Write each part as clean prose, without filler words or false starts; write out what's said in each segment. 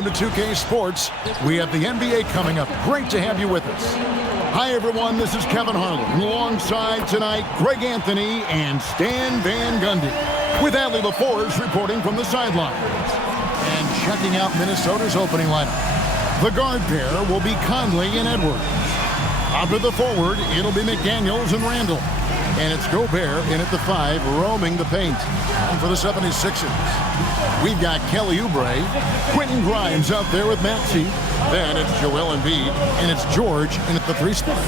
To 2K Sports, we have the NBA coming up. Great to have you with us. Hi, everyone. This is Kevin Harlan. Alongside tonight, Greg Anthony and Stan Van Gundy. With Adley LaForge reporting from the sidelines. And checking out Minnesota's opening lineup. The guard pair will be Conley and Edwards. Out of the forward, it'll be McDaniels and Randall. And it's Gobert in at the 5, roaming the paint. And for the 76ers, we've got Kelly Oubre, Quentin Grimes out there with Maxey. Then it's Joel Embiid, and it's George in at the 3 spot.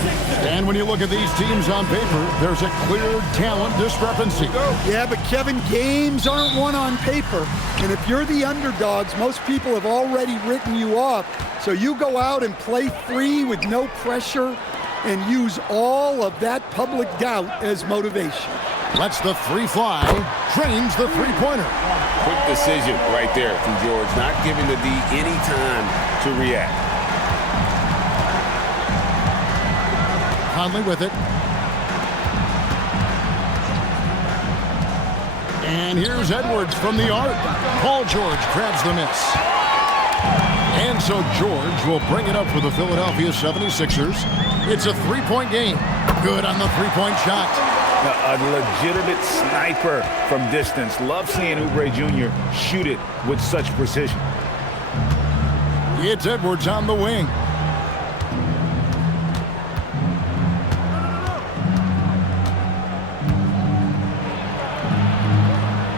And when you look at these teams on paper, there's a clear talent discrepancy. Yeah, but Kevin, games aren't won on paper. And if you're the underdogs, most people have already written you off. So you go out and play free with no pressure and use all of that public doubt as motivation. Lets the 3 fly, trains the 3-pointer. Quick decision right there from George, not giving the D any time to react. Conley with it. And here's Edwards from the arc. Paul George grabs the miss. And so George will bring it up for the Philadelphia 76ers. It's a 3-point game. Good on the 3-point shot. A legitimate sniper from distance. Love seeing Oubre Jr. shoot it with such precision. It's Edwards on the wing.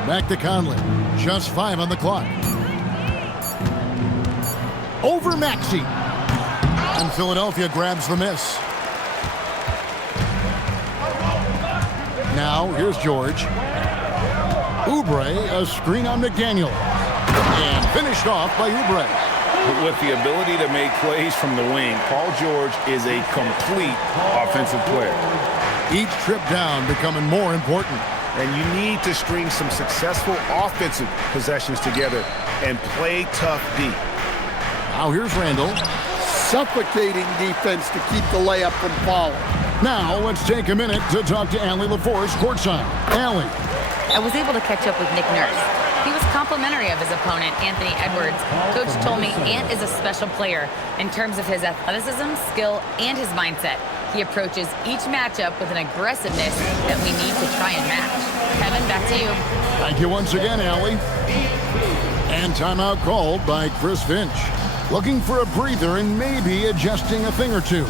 Back to Conley. Just 5 on the clock. Over Maxey. And Philadelphia grabs the miss. Now, here's George. Oubre, a screen on McDaniel. And finished off by Oubre. With the ability to make plays from the wing, Paul George is a complete offensive player. Each trip down becoming more important. And you need to string some successful offensive possessions together and play tough D. Now here's Randall. Suffocating defense to keep the layup from falling. Now let's take a minute to talk to Adley LaForge courtside. Adley. I was able to catch up with Nick Nurse. He was complimentary of his opponent, Anthony Edwards. Coach told me Ant is a special player in terms of his athleticism, skill, and his mindset. He approaches each matchup with an aggressiveness that we need to try and match. Kevin, back to you. Thank you once again, Adley. And timeout called by Chris Finch. Looking for a breather and maybe adjusting a thing or two.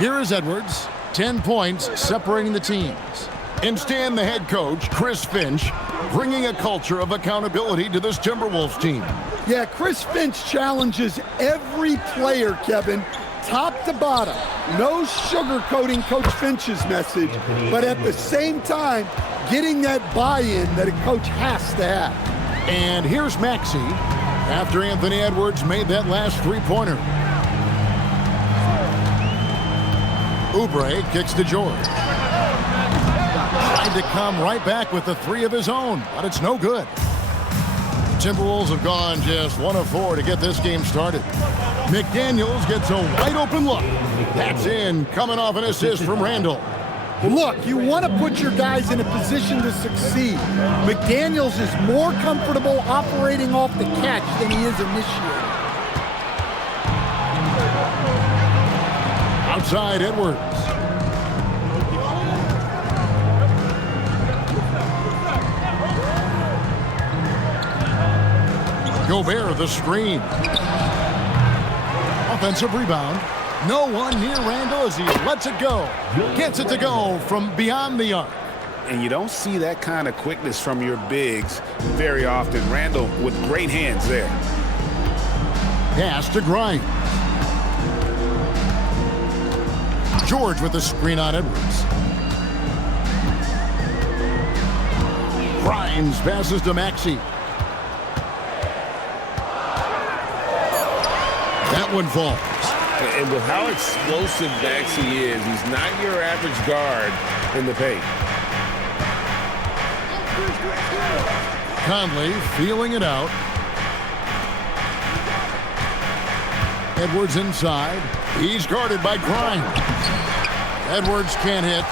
Here is Edwards, 10 points separating the teams. And Stan, the head coach, Chris Finch, bringing a culture of accountability to this Timberwolves team. Yeah, Chris Finch challenges every player, Kevin, top to bottom. No sugarcoating Coach Finch's message, but at the same time, getting that buy-in that a coach has to have. And here's Maxey after Anthony Edwards made that last 3-pointer. Oubre kicks to George. Tried to come right back with the 3 of his own, but it's no good. The Timberwolves have gone just 1 of 4 to get this game started. McDaniels gets a wide open look. That's in, coming off an assist from Randall. Well, look, you want to put your guys in a position to succeed. McDaniels is more comfortable operating off the catch than he is initiating. Outside Edwards. Gobert the screen. Offensive rebound. No one near Randall as he lets it go. Gets it to go from beyond the arc. And you don't see that kind of quickness from your bigs very often. Randall with great hands there. Pass to Grimes. George with the screen on Edwards. Grimes passes to Maxey. That one falls. And with how explosive Maxey is, he's not your average guard in the paint. Conley feeling it out. Edwards inside. He's guarded by Grimes. Edwards can't hit.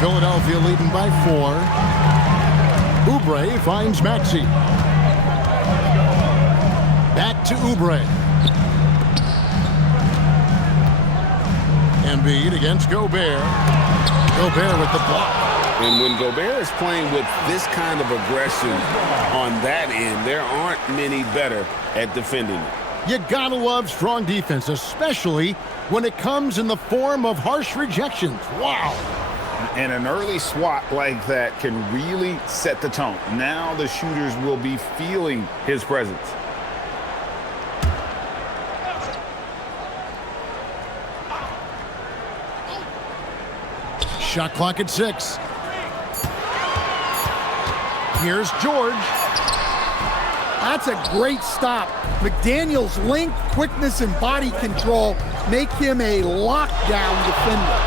Philadelphia leading by 4. Oubre finds Maxey. Back to Oubre. Embiid against Gobert. Gobert with the block. And when Gobert is playing with this kind of aggression on that end, there aren't many better at defending it. You gotta love strong defense, especially when it comes in the form of harsh rejections. Wow. And an early swat like that can really set the tone. Now the shooters will be feeling his presence. Shot clock at 6. Here's George. That's a great stop. McDaniels' length, quickness, and body control make him a lockdown defender.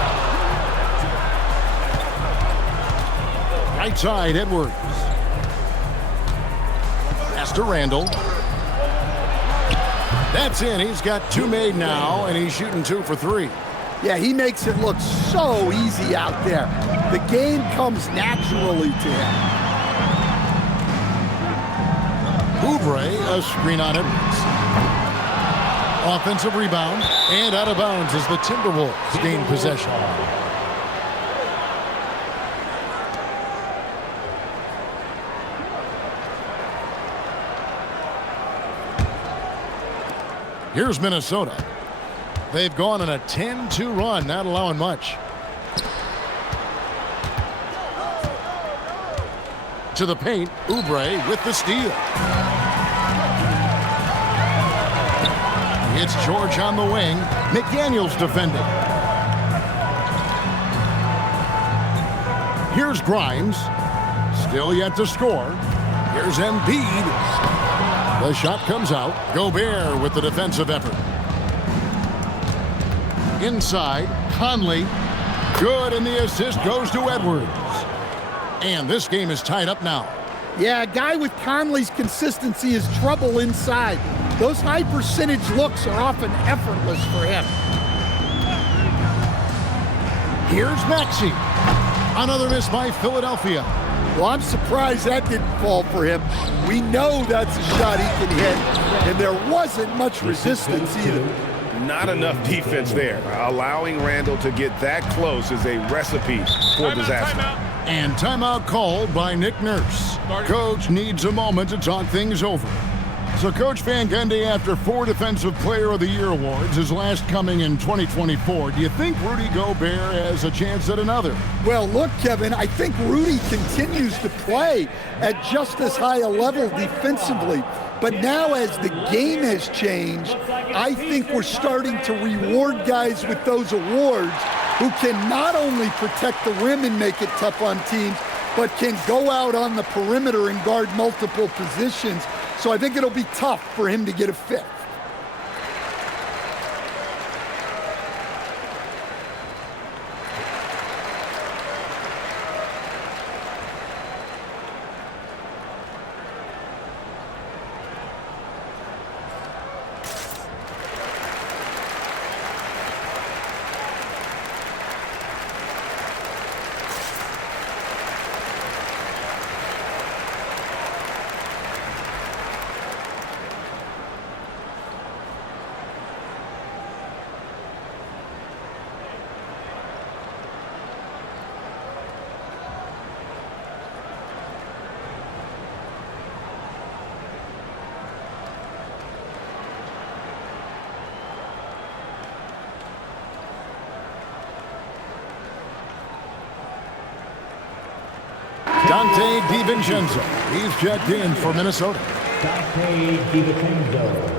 Right side, Edwards. Pass to Randall. That's in. He's got 2 made now, and he's shooting 2 for 3. Yeah, he makes it look so easy out there. The game comes naturally to him. Oubre, a screen on Edwards. Offensive rebound, and out of bounds as the Timberwolves gain possession. Here's Minnesota. They've gone on a 10-2 run, not allowing much. To the paint, Oubre with the steal. It's George on the wing. McDaniels defending. Here's Grimes. Still yet to score. Here's Embiid. The shot comes out. Gobert with the defensive effort. Inside, Conley. Good, and the assist goes to Edwards. And this game is tied up now. Yeah, a guy with Conley's consistency is trouble inside. Those high percentage looks are often effortless for him. Here's Maxey. Another miss by Philadelphia. Well, I'm surprised that didn't fall for him. We know that's a shot he can hit, and there wasn't much resistance either. Not enough defense there. Allowing Randall to get that close is a recipe for disaster. And timeout called by Nick Nurse. Coach needs a moment to talk things over. So Coach Van Gundy, after 4 Defensive Player of the Year awards, his last coming in 2024, do you think Rudy Gobert has a chance at another? Well, look, Kevin, I think Rudy continues to play at just as high a level defensively. But now as the game has changed, I think we're starting to reward guys with those awards who can not only protect the rim and make it tough on teams, but can go out on the perimeter and guard multiple positions. So I think it'll be tough for him to get a 5th. Dante DiVincenzo. He's checked in for Minnesota. Dante DiVincenzo.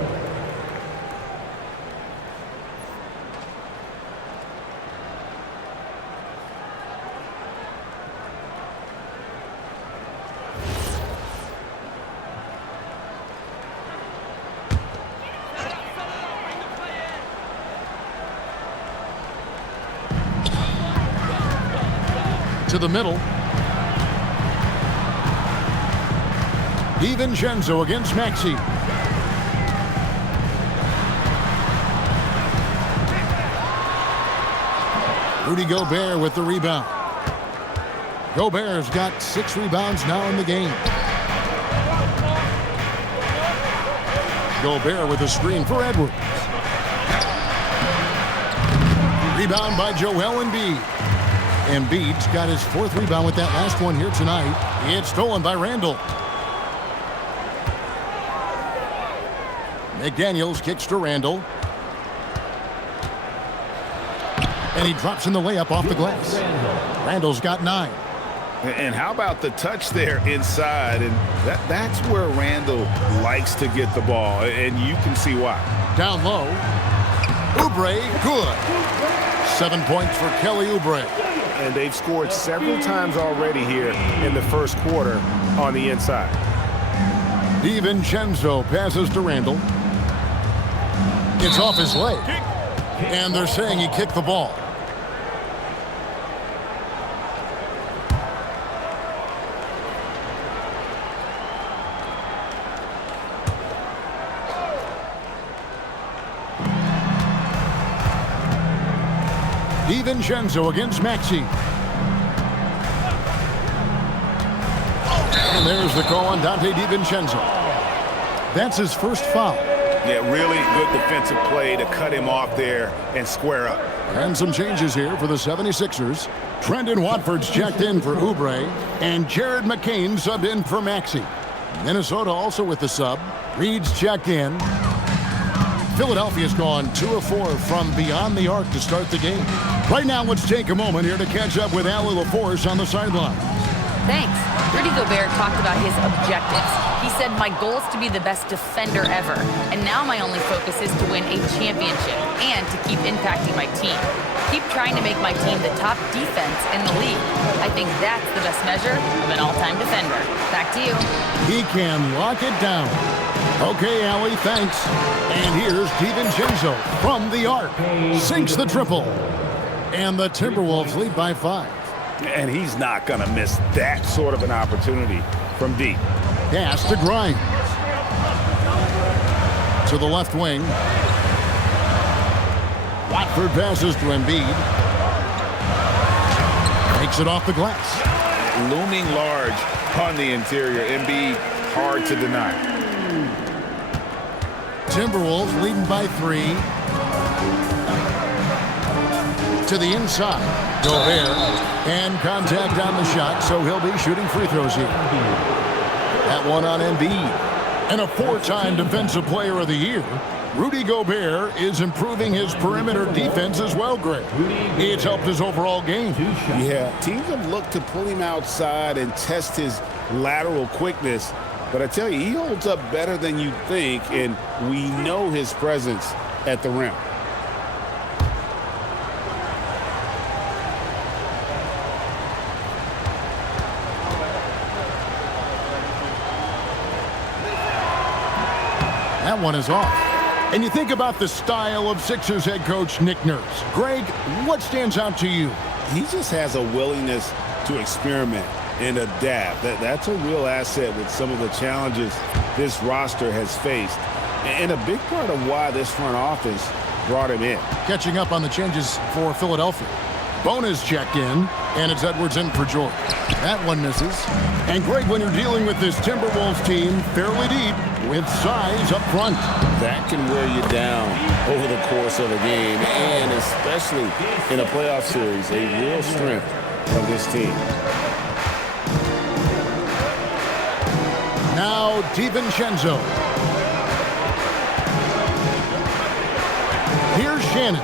To the middle. DiVincenzo against Maxey. Rudy Gobert with the rebound. Gobert's got 6 rebounds now in the game. Gobert with a screen for Edwards. Rebound by Joel Embiid. Embiid's got his 4th rebound with that last one here tonight. It's stolen by Randall. McDaniels kicks to Randall. And he drops in the layup off the glass. Randall's got 9. And how about the touch there inside? And that's where Randall likes to get the ball, and you can see why. Down low. Oubre, good. 7 points for Kelly Oubre. And they've scored several times already here in the first quarter on the inside. DiVincenzo passes to Randall. It's off his leg. And they're saying he kicked the ball. DiVincenzo against Maxey. And there's the call on Dante DiVincenzo. That's his first foul. Yeah, really good defensive play to cut him off there and square up. And some changes here for the 76ers. Trendon Watford's checked in for Oubre, and Jared McCain subbed in for Maxey. Minnesota also with the sub. Reed's checked in. Philadelphia's gone 2 of 4 from beyond the arc to start the game. Right now, let's take a moment here to catch up with Allie LaForce on the sideline. Thanks. Rudy Gobert talked about his objectives. He said, my goal is to be the best defender ever. And now my only focus is to win a championship and to keep impacting my team. Keep trying to make my team the top defense in the league. I think that's the best measure of an all-time defender. Back to you. He can lock it down. Okay, Allie, thanks. And here's DiVincenzo from the arc. Sinks the triple. And the Timberwolves lead by 5. And he's not going to miss that sort of an opportunity from deep. Pass to Grimes. To the left wing. Watford passes to Embiid. Takes it off the glass. Looming large on the interior. Embiid, hard to deny. Timberwolves leading by 3. To the inside. Gobert. And contact on the shot, so he'll be shooting free throws here. That one on Embiid. And a 4-time Defensive Player of the Year, Rudy Gobert is improving his perimeter defense as well, Greg. It's helped his overall game. Yeah, teams have looked to pull him outside and test his lateral quickness. But I tell you, he holds up better than you think, and we know his presence at the rim. That one is off. And you think about the style of Sixers head coach Nick Nurse. Greg, what stands out to you? He just has a willingness to experiment and adapt. That's a real asset with some of the challenges this roster has faced. And a big part of why this front office brought him in. Catching up on the changes for Philadelphia. Bona's checked in, and it's Edwards in for George. That one misses. And Greg, when you're dealing with this Timberwolves team fairly deep with size up front. That can wear you down over the course of a game, and especially in a playoff series, a real strength of this team. Now DiVincenzo. Here's Shannon.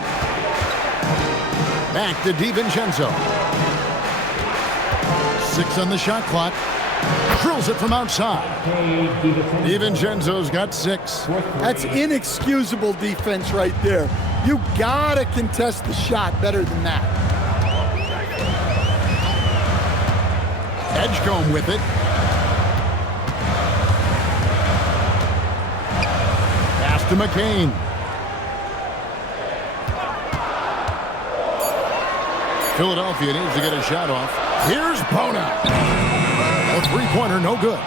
Back to DiVincenzo. 6 on the shot clock. Drills it from outside. DiVincenzo's got 6. That's inexcusable defense right there. You gotta contest the shot better than that. Edgecombe with it. Pass to McCain. Philadelphia needs to get a shot off. Here's Bona. A three-pointer, no good.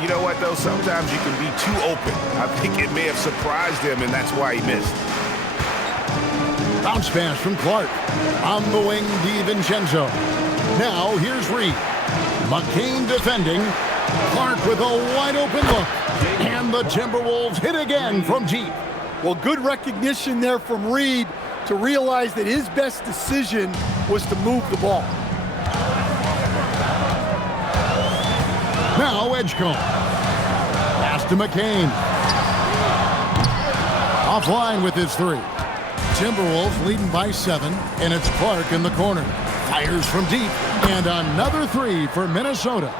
You know what, though? Sometimes you can be too open. I think it may have surprised him, and that's why he missed. Bounce pass from Clark. On the wing, DiVincenzo. Now, here's Reed. McCain defending. Clark with a wide-open look. And the Timberwolves hit again from deep. Well, good recognition there from Reed to realize that his best decision was to move the ball. Now Edgecombe. Pass to McCain. Offline with his 3. Timberwolves leading by 7, and it's Clark in the corner. Fires from deep, and another 3 for Minnesota.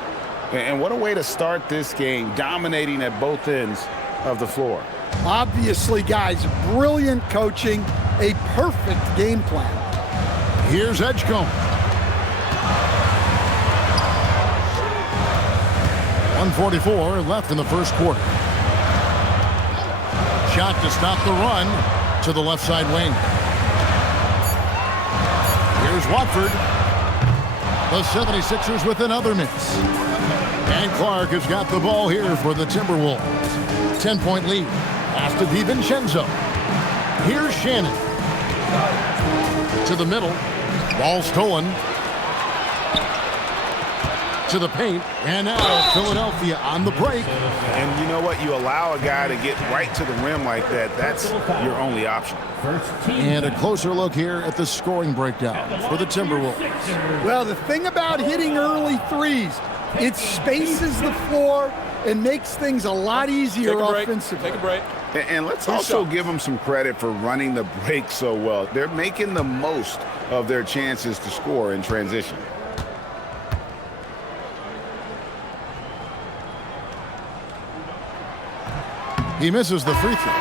And what a way to start this game, dominating at both ends of the floor. Obviously, guys, brilliant coaching, a perfect game plan. Here's Edgecombe. 1:44 left in the first quarter. Shot to stop the run to the left side wing. Here's Watford. The 76ers with another miss. And Clark has got the ball here for the Timberwolves. 10-point lead. Pass to DiVincenzo. Here's Shannon. To the middle. Ball stolen. To the paint, and now Philadelphia on the break. And you know what? You allow a guy to get right to the rim like that. That's your only option. And a closer look here at the scoring breakdown for the Timberwolves. Well, the thing about hitting early threes, it spaces the floor and makes things a lot easier offensively. Take a break. And let's also give them some credit for running the break so well. They're making the most of their chances to score in transition. He misses the free throw.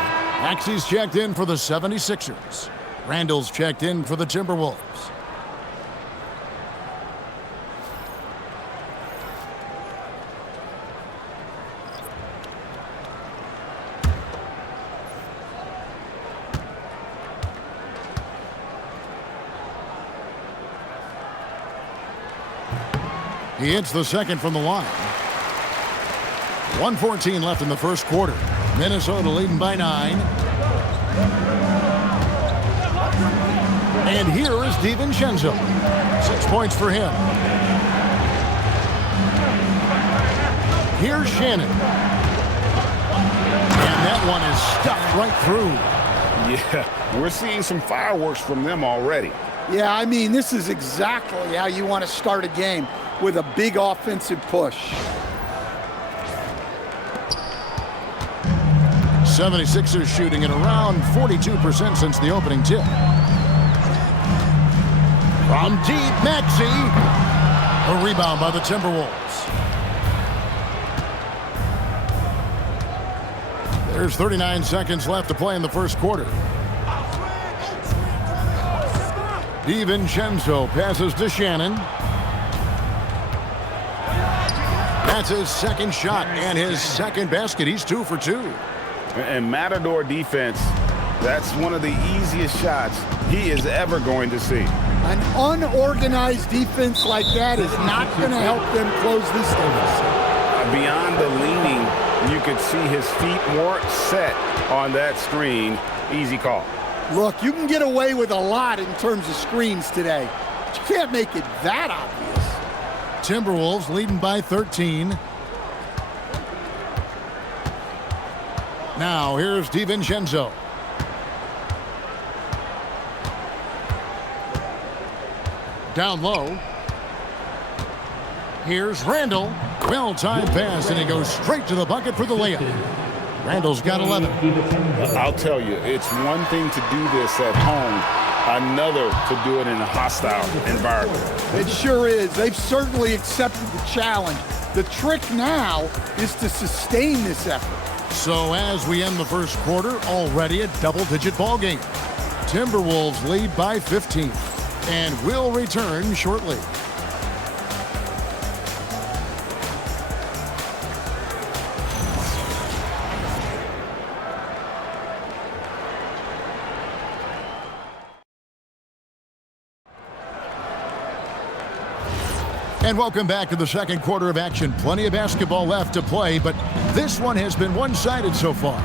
Maxey's checked in for the 76ers. Randall's checked in for the Timberwolves. He hits the second from the line. 1:14 left in the first quarter. Minnesota leading by 9. And here is DiVincenzo. 6 points for him. Here's Shannon. And that one is stuffed right through. Yeah, we're seeing some fireworks from them already. Yeah, I mean, this is exactly how you want to start a game, with a big offensive push. 76ers shooting at around 42% since the opening tip. From deep, Maxey. A rebound by the Timberwolves. There's 39 seconds left to play in the first quarter. DiVincenzo passes to Shannon. That's his second shot and his second basket. He's 2 for 2. And Matador defense, that's one of the easiest shots he is ever going to see. An unorganized defense like that is not going to help them close this deficit. Beyond the leaning, you could see his feet weren't set on that screen. Easy call. Look, you can get away with a lot in terms of screens today, but you can't make it that obvious. Timberwolves leading by 13. Now, here's DiVincenzo. Down low. Here's Randall. Well-timed pass, and he goes straight to the bucket for the layup. Randall's got 11. I'll tell you, it's one thing to do this at home, Another to do it in a hostile environment. It sure is. They've certainly accepted the challenge. The trick now is to sustain this effort. So as we end the first quarter, already a double-digit ball game. Timberwolves lead by 15 and will return shortly. And welcome back to the second quarter of action. Plenty of basketball left to play, but this one has been one-sided so far.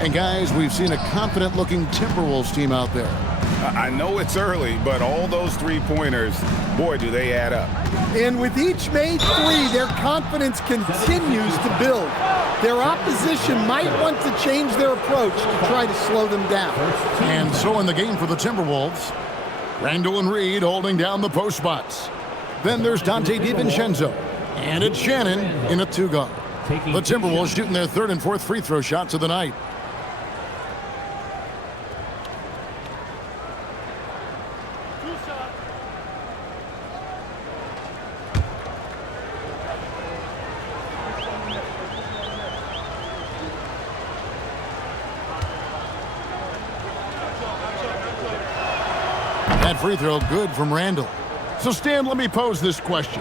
And guys, we've seen a confident-looking Timberwolves team out there. I know it's early, but all those three-pointers, boy, do they add up. And with each made three, their confidence continues to build. Their opposition might want to change their approach to try to slow them down. And so in the game for the Timberwolves, Randall and Reed holding down the post spots. Then there's Dante DiVincenzo, and it's Shannon in a two-guard. The Timberwolves shooting their third and fourth free throw shots of the night. That free throw good from Randall. So, Stan, let me pose this question.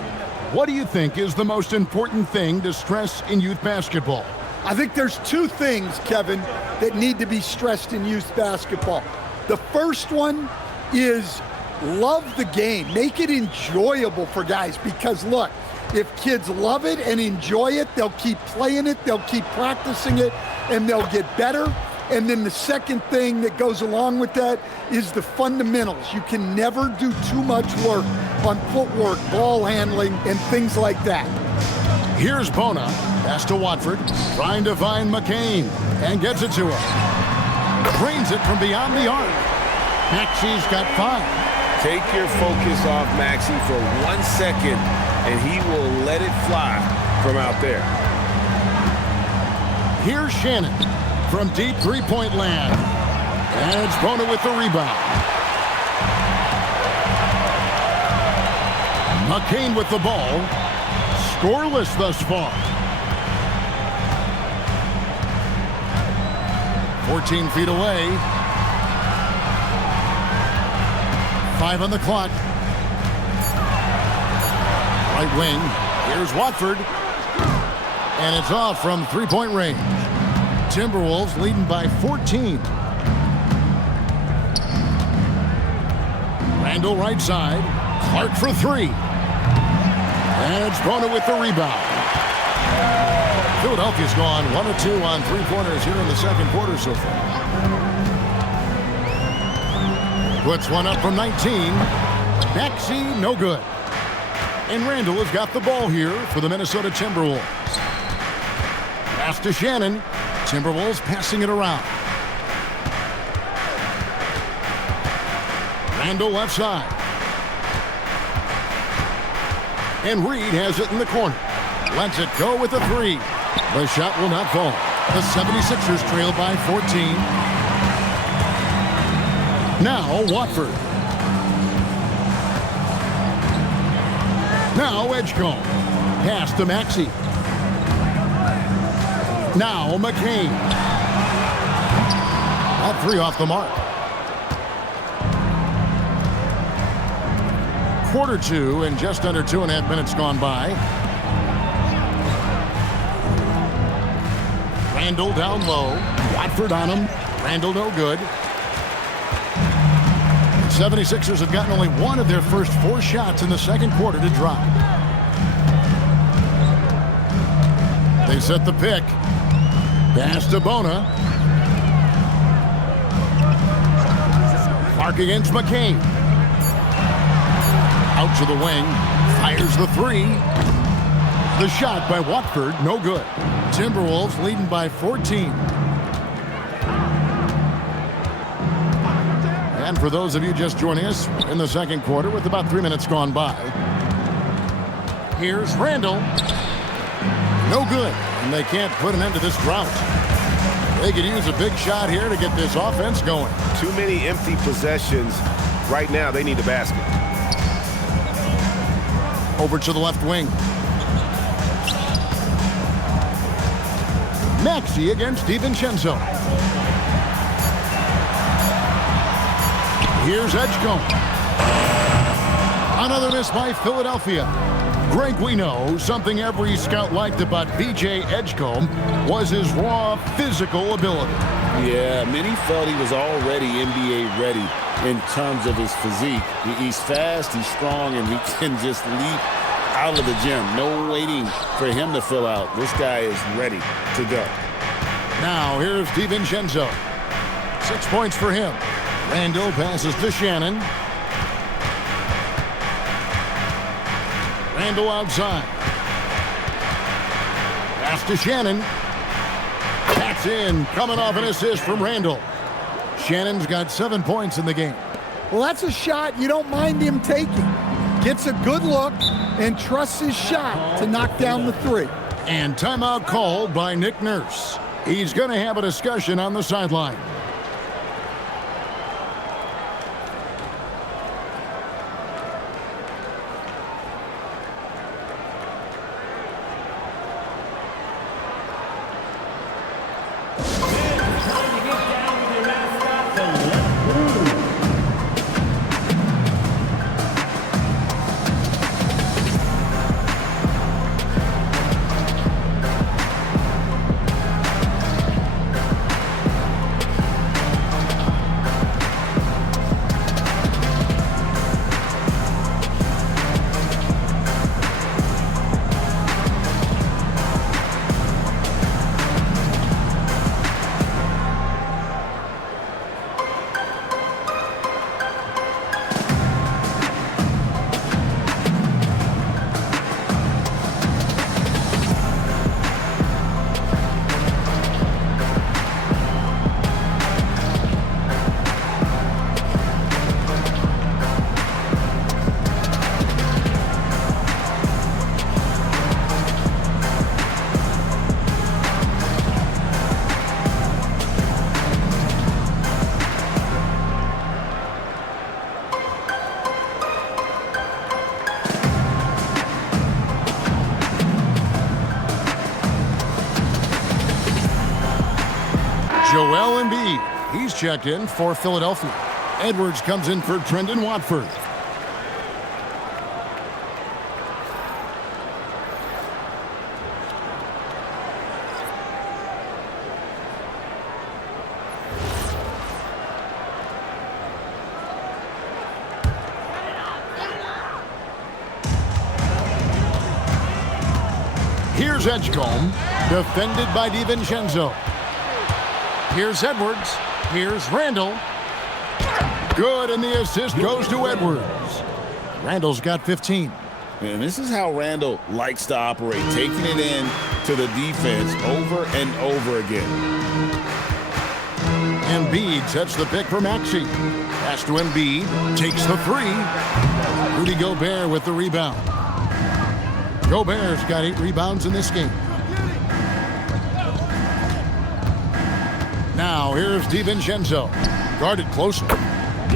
What do you think is the most important thing to stress in youth basketball? I think there's two things, Kevin, that need to be stressed in youth basketball. The first one is love the game. Make it enjoyable for guys because, look, if kids love it and enjoy it, they'll keep playing it, they'll keep practicing it, and they'll get better. And then the second thing that goes along with that is the fundamentals. You can never do too much work on footwork, ball handling, and things like that. Here's Bona. Pass to Watford. Trying to find McCain. And gets it to him. Drains it from beyond the arc. Maxi's got 5. Take your focus off Maxey for 1 second, and he will let it fly from out there. Here's Shannon from deep three-point land. And it's Bona with the rebound. McCain with the ball. Scoreless thus far. 14 feet away. 5 on the clock. Right wing. Here's Watford. And it's off from three-point range. Timberwolves leading by 14. Randall right side. Clark for 3. And it's Bona with the rebound. Philadelphia's gone 1 of 2 on three-pointers here in the second quarter so far. Puts one up from 19. Maxey, no good. And Randall has got the ball here for the Minnesota Timberwolves. Pass to Shannon. Timberwolves passing it around. Randall left side. And Reed has it in the corner. Lets it go with a 3. The shot will not fall. The 76ers trail by 14. Now Watford. Now Edgecombe. Pass to Maxey. Now McCain. That 3 off the mark. Quarter 2 and just under 2.5 minutes gone by. Randall down low. Watford on him. Randall no good. The 76ers have gotten only 1 of their first 4 shots in the second quarter to drop. They set the pick. Pass to Bona. Clark against McCain. Out to the wing. Fires the 3. The shot by Watford, no good. Timberwolves leading by 14. And for those of you just joining us in the second quarter with about 3 minutes gone by. Here's Randall. No good. And they can't put an end to this drought. They could use a big shot here to get this offense going. Too many empty possessions Right now, they need the basket. Over to the left wing. Maxey against DiVincenzo. Here's Edgecombe. Another miss by Philadelphia. Greg, we know something every scout liked about B.J. Edgecombe was his raw physical ability. Yeah, many felt he was already NBA ready in terms of his physique. He's fast, he's strong, and he can just leap out of the gym. No waiting for him to fill out. This guy is ready to go. Now here's DiVincenzo. 6 points for him. Randall passes to Shannon. Randall outside. Pass to Shannon. That's in. Coming off an assist from Randall. Shannon's got 7 points in the game. Well, that's a shot you don't mind him taking. Gets a good look and trusts his shot to knock down the three. And timeout called by Nick Nurse. He's going to have a discussion on the sideline. Joel Embiid. He's checked in for Philadelphia. Edwards comes in for Trendon Watford. Here's Edgecombe, defended by DiVincenzo. Here's Edwards. Here's Randall. Good, and the assist goes to Edwards. Randall's got 15. And this is how Randall likes to operate, taking it in to the defense over and over again. Embiid sets the pick for Maxey. Pass to Embiid. Takes the three. Rudy Gobert with the rebound. Gobert's got 8 rebounds in this game. Now here's DiVincenzo. Guarded closer.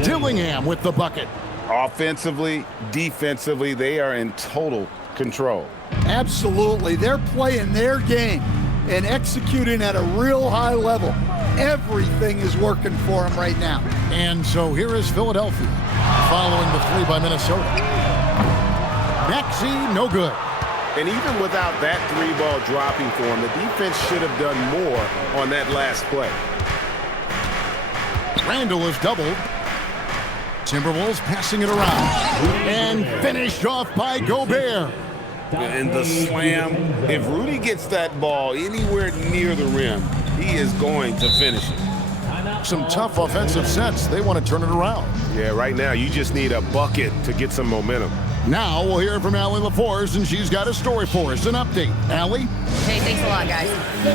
Dillingham with the bucket. Offensively, defensively, they are in total control. Absolutely. They're playing their game and executing at a real high level. Everything is working for them right now. And so here is Philadelphia, following the three by Minnesota. Maxey, no good. And even without that three ball dropping for him, the defense should have done more on that last play. Randall is doubled. Timberwolves passing it around. And finished off by Gobert. And the slam. If Rudy gets that ball anywhere near the rim, he is going to finish it. Some tough offensive sets. They want to turn it around. Yeah, right now you just need a bucket to get some momentum. Now we'll hear from Allie LaForce, and she's got a story for us. An update. Allie? Hey, thanks a lot, guys.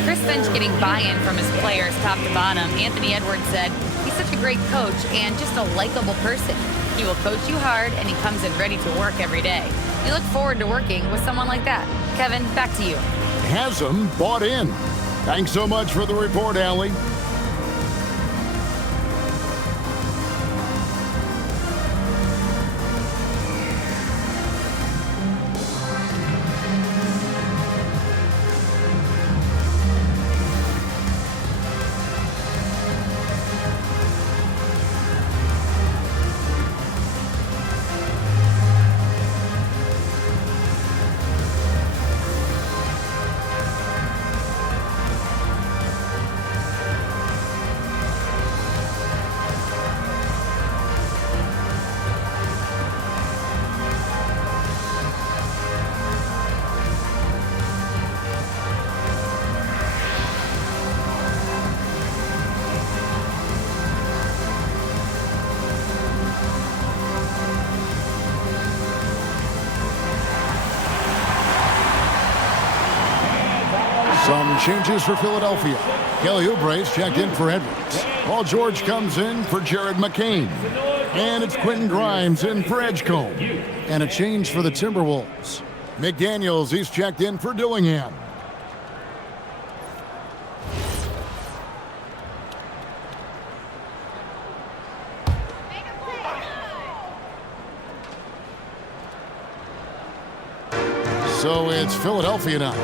Chris Finch getting buy-in from his players top to bottom. Anthony Edwards said he's such a great coach and just a likable person. He will coach you hard, and he comes in ready to work every day. You look forward to working with someone like that. Kevin, back to you. Has him bought in. Thanks so much for the report, Allie. Some changes for Philadelphia. Kelly Oubre's checked in for Edwards. Paul George comes in for Jared McCain. And it's Quentin Grimes in for Edgecombe. And a change for the Timberwolves. McDaniels, he's checked in for Dillingham. So it's Philadelphia now.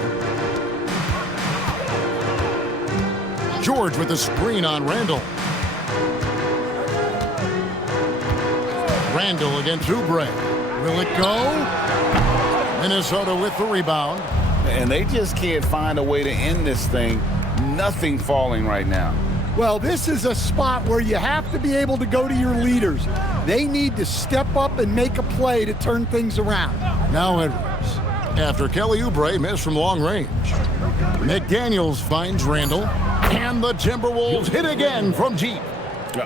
George with the screen on Randall. Randall against Oubre. Will it go? Minnesota with the rebound. And they just can't find a way to end this thing. Nothing falling right now. Well, this is a spot where you have to be able to go to your leaders. They need to step up and make a play to turn things around. Now Edwards. After Kelly Oubre missed from long range. McDaniels finds Randall. And the Timberwolves hit again from deep.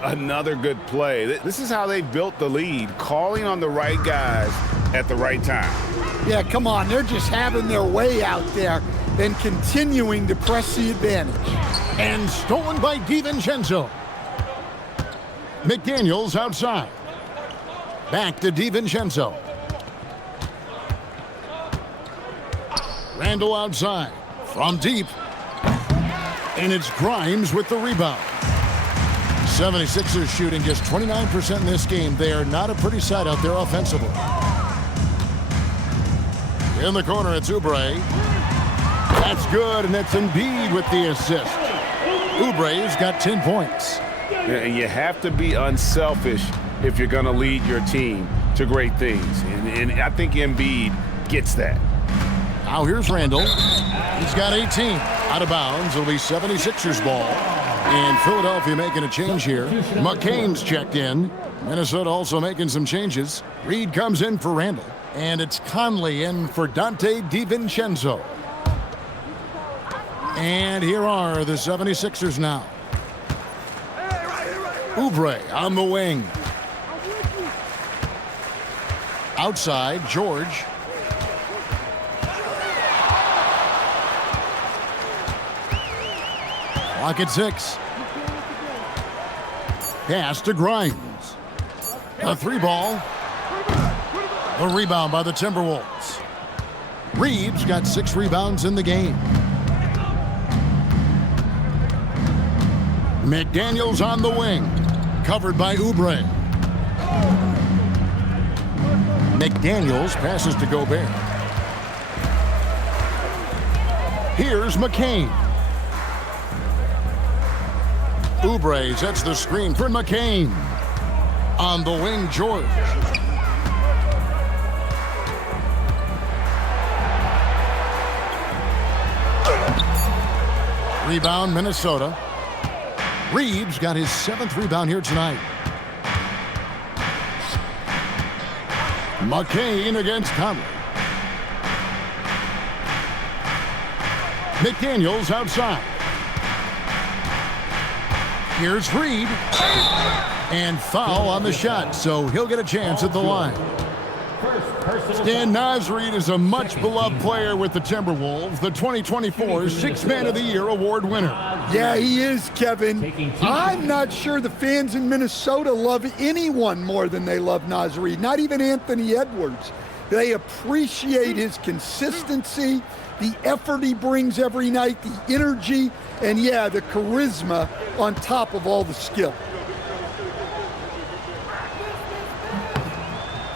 Another good play. This is how they built the lead, calling on the right guys at the right time. Yeah, come on. They're just having their way out there and continuing to press the advantage. And stolen by DiVincenzo. McDaniels outside. Back to DiVincenzo. Randall outside. From deep. And it's Grimes with the rebound. 76ers shooting just 29% in this game. They are not a pretty sight out there offensively. In the corner, it's Oubre. That's good, and it's Embiid with the assist. Oubre's got 10 points. And you have to be unselfish if you're going to lead your team to great things. And I think Embiid gets that. Now here's Randall. He's got 18. Out of bounds. It'll be 76ers ball. And Philadelphia making a change here. McCain's checked in. Minnesota also making some changes. Reed comes in for Randall. And it's Conley in for Dante DiVincenzo. And here are the 76ers now. Oubre on the wing. Outside, George. Clock at 6. Pass to Grimes. A 3-ball. A rebound by the Timberwolves. Reeves got 6 rebounds in the game. McDaniels on the wing. Covered by Oubre. McDaniels passes to Gobert. Here's McCain. Oubre sets the screen for McCain. On the wing, George. Rebound, Minnesota. Reeves got his 7th rebound here tonight. McCain against Conley. McDaniels outside. Here's Reed. And foul on the shot, so he'll get a chance at the line. Stan Naz Reid is a much-beloved player with the Timberwolves, the 2024 Sixth Man of the Year award winner. Yeah, he is, Kevin. I'm not sure the fans in Minnesota love anyone more than they love Naz Reid, not even Anthony Edwards. They appreciate his consistency, the effort he brings every night, the energy, and yeah, the charisma on top of all the skill.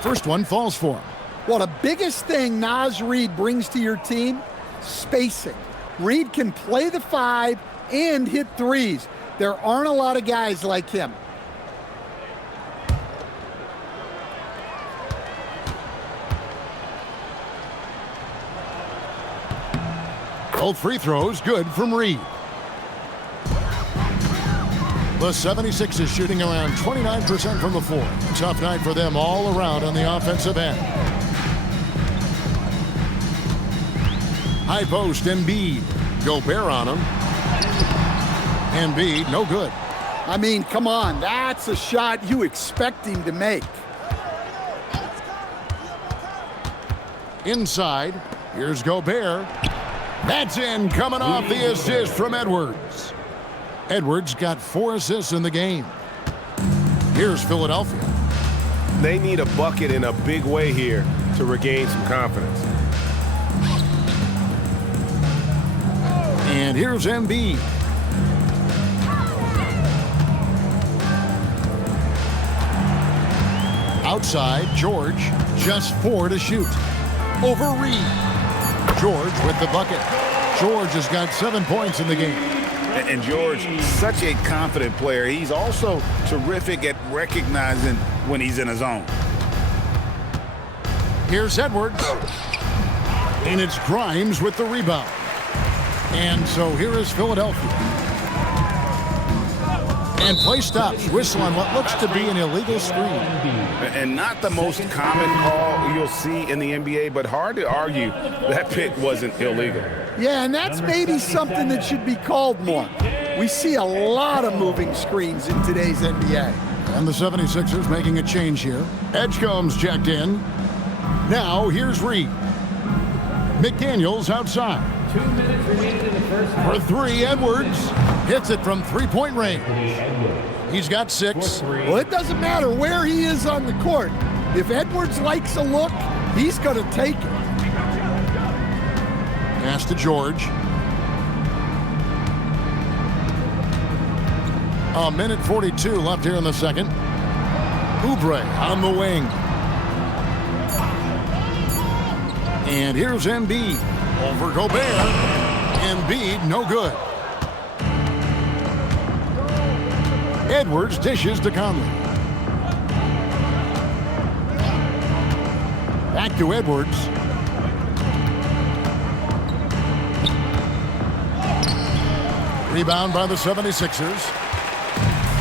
First one falls for him. Well, the biggest thing Naz Reid brings to your team, spacing. Reid can play the 5 and hit threes. There aren't a lot of guys like him. Both free throws good from Reed. The 76ers shooting around 29% from the floor. Tough night for them all around on the offensive end. High post, Embiid. Gobert on him. Embiid, no good. I mean, come on, that's a shot you expect him to make. Inside, here's Gobert. That's in, coming off the assist from Edwards. Edwards got 4 assists in the game. Here's Philadelphia. They need a bucket in a big way here to regain some confidence. And here's Embiid. Outside, George, just 4 to shoot. Over Reed. George with the bucket. George has got 7 points in the game. And George, such a confident player. He's also terrific at recognizing when he's in a zone. Here's Edwards. And it's Grimes with the rebound. And so here is Philadelphia. And play stops. Whistle on what looks to be an illegal screen. And not the most common call you'll see in the NBA, but hard to argue that pick wasn't illegal. Yeah, and that's maybe something that should be called more. We see a lot of moving screens in today's NBA. And the 76ers making a change here. Edgecombe's checked in. Now here's Reed. McDaniels outside. 2 minutes remaining in the first half. For 3, Edwards hits it from 3-point range. He's got 6. Well, it doesn't matter where he is on the court. If Edwards likes a look, he's going to take it. Pass to George. A minute 42 left here in the second. Oubre on the wing. And here's Embiid over Gobert. Embiid, no good. Edwards dishes to Conley. Back to Edwards. Rebound by the 76ers.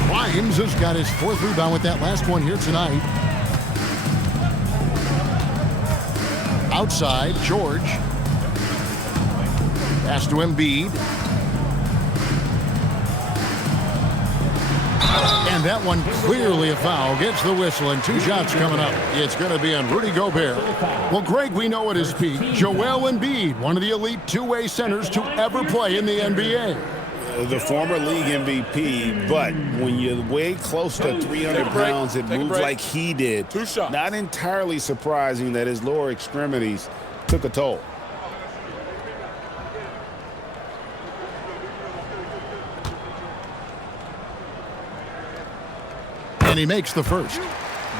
Grimes has got his 4th rebound with that last one here tonight. Outside, George. Pass to Embiid. And that one clearly a foul. Gets the whistle and 2 shots coming up. It's going to be on Rudy Gobert. Well, Greg, we know at his peak, Joel Embiid, one of the elite 2-way centers to ever play in the NBA. The former league MVP, but when you weigh close to 300 pounds, it moves like he did. 2 shots. Not entirely surprising that his lower extremities took a toll. And he makes the first.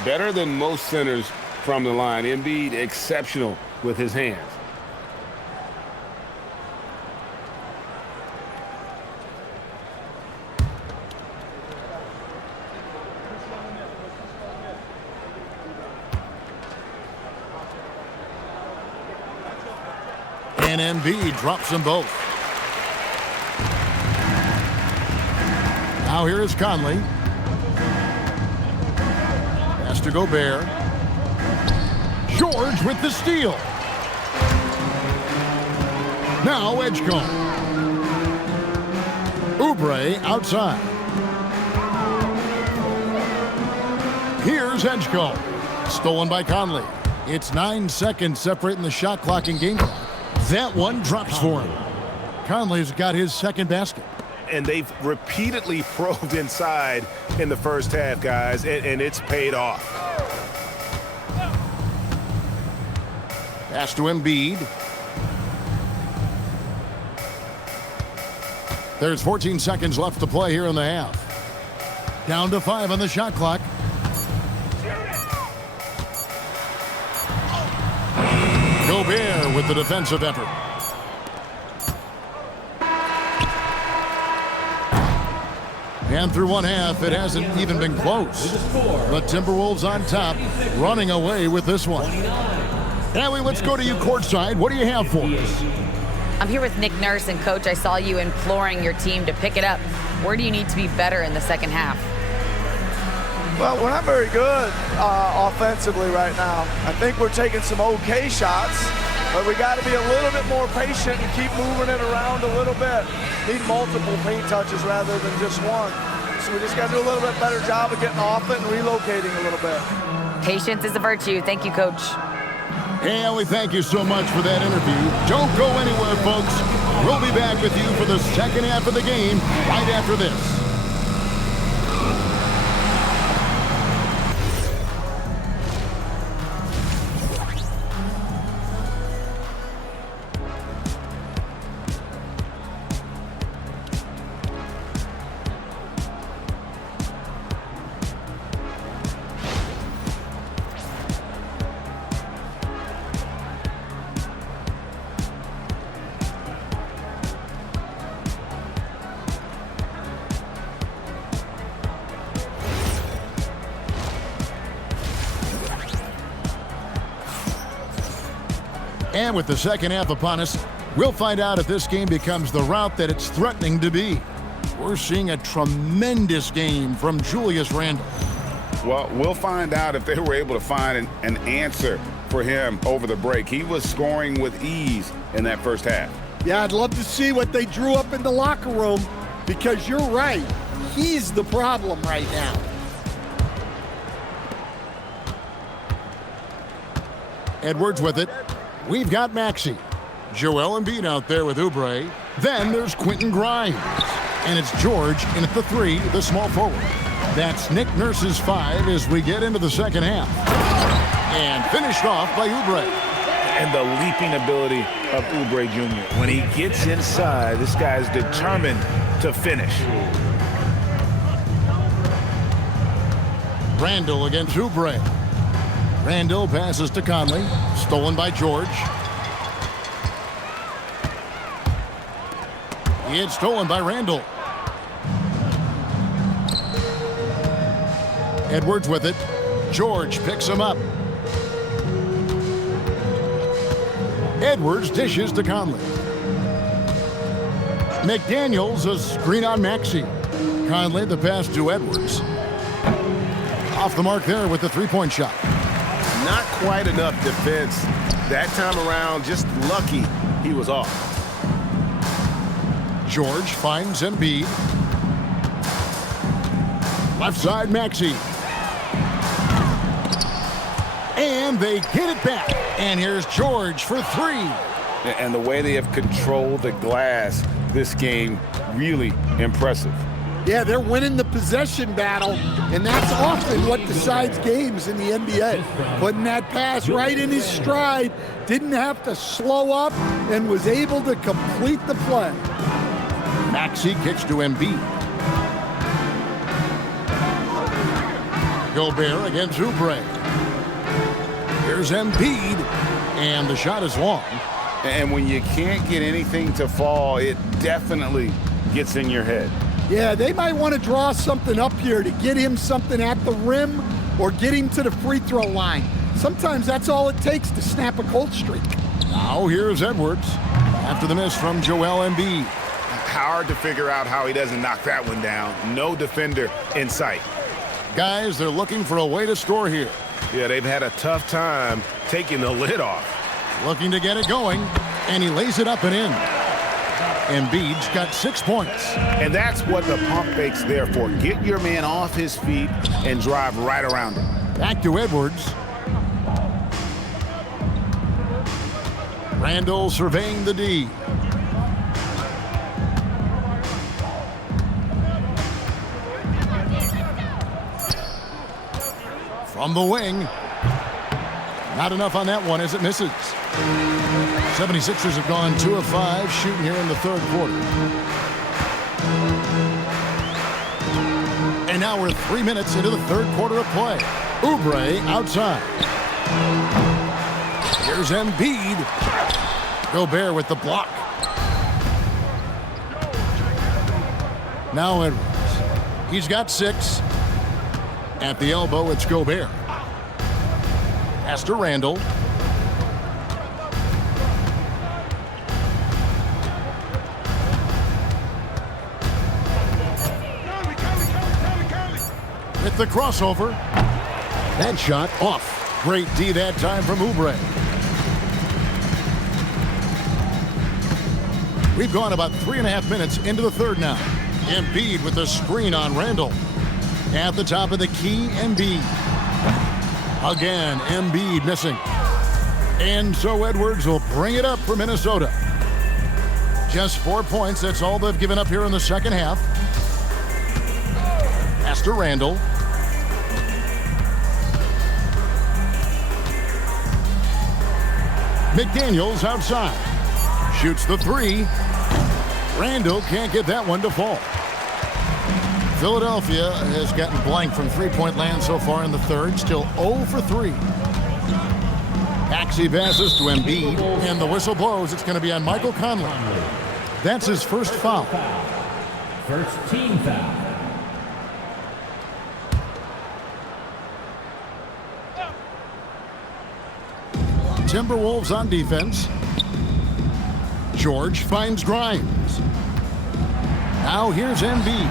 Better than most centers from the line. Embiid exceptional with his hands. And Embiid drops them both. Now here is Conley. Pass to Gobert. George with the steal. Now Edgecombe. Oubre outside. Here's Edgecombe. Stolen by Conley. It's 9 seconds separating the shot clock and game clock. That one drops for him. Conley's got his 2nd basket. And they've repeatedly probed inside in the first half, guys, and it's paid off. Pass to Embiid. There's 14 seconds left to play here in the half. Down to 5 on the shot clock. Gobert with the defensive effort. And through one half, it hasn't even been close. The Timberwolves on top, running away with this one. Allie, let's go to you courtside. What do you have for us? I'm here with Nick Nurse, and Coach, I saw you imploring your team to pick it up. Where do you need to be better in the second half? Well, we're not very good offensively right now. I think we're taking some okay shots, but we got to be a little bit more patient and keep moving it around a little bit. Need multiple paint touches rather than just one. So we just got to do a little bit better job of getting off it and relocating a little bit. Patience is a virtue. Thank you, Coach. And we thank you so much for that interview. Don't go anywhere, folks. We'll be back with you for the second half of the game right after this. And with the second half upon us, we'll find out if this game becomes the route that it's threatening to be. We're seeing a tremendous game from Julius Randle. Well, we'll find out if they were able to find an answer for him over the break. He was scoring with ease in that first half. Yeah, I'd love to see what they drew up in the locker room, because you're right. He's the problem right now. Edwards with it. We've got Maxey. Joel Embiid out there with Oubre. Then there's Quentin Grimes. And it's George in at the 3, the small forward. That's Nick Nurse's 5 as we get into the second half. And finished off by Oubre. And the leaping ability of Oubre Jr. When he gets inside, this guy's determined to finish. Randle against Oubre. Randle passes to Conley. Stolen by George. It's stolen by Randle. Edwards with it. George picks him up. Edwards dishes to Conley. McDaniels a screen on Maxey. Conley the pass to Edwards. Off the mark there with the three-point shot. Not quite enough defense that time around. Just lucky he was off. George finds Embiid. Left side, Maxey. And they get it back. And here's George for 3. And the way they have controlled the glass this game, really impressive. Yeah, they're winning the possession battle, and that's often what decides games in the NBA. Putting that pass right in his stride, didn't have to slow up, and was able to complete the play. Maxey kicks to Embiid. Gobert against Oubre. Here's Embiid, and the shot is long. And when you can't get anything to fall, it definitely gets in your head. Yeah, they might want to draw something up here to get him something at the rim or get him to the free throw line. Sometimes that's all it takes to snap a cold streak. Now here's Edwards after the miss from Joel Embiid. Hard to figure out how he doesn't knock that one down. No defender in sight. Guys, they're looking for a way to score here. Yeah, they've had a tough time taking the lid off. Looking to get it going, and he lays it up and in. Embiid's got 6 points. And that's what the pump fake's there for. Get your man off his feet and drive right around him. Back to Edwards. Randle surveying the D. From the wing. Not enough on that one as it misses. 76ers have gone 2 of 5 shooting here in the third quarter. And now we're 3 minutes into the third quarter of play. Oubre outside. Here's Embiid. Gobert with the block. Now Edwards. He's got 6. At the elbow, it's Gobert. Pass to Randle. With the crossover. That shot off. Great D that time from Oubre. We've gone about 3.5 minutes into the third now. Embiid with the screen on Randle. At the top of the key, Embiid. Again, Embiid missing. And so Edwards will bring it up for Minnesota. Just 4 points. That's all they've given up here in the second half. Pass to Randall. McDaniels outside. Shoots the three. Randall can't get that one to fall. Philadelphia has gotten blank from three-point land so far in the third. Still 0 for 3. Maxey passes to Embiid, and the whistle blows. It's going to be on Michael Conley. That's his first foul. First team foul. Timberwolves on defense. George finds Grimes. Now here's Embiid.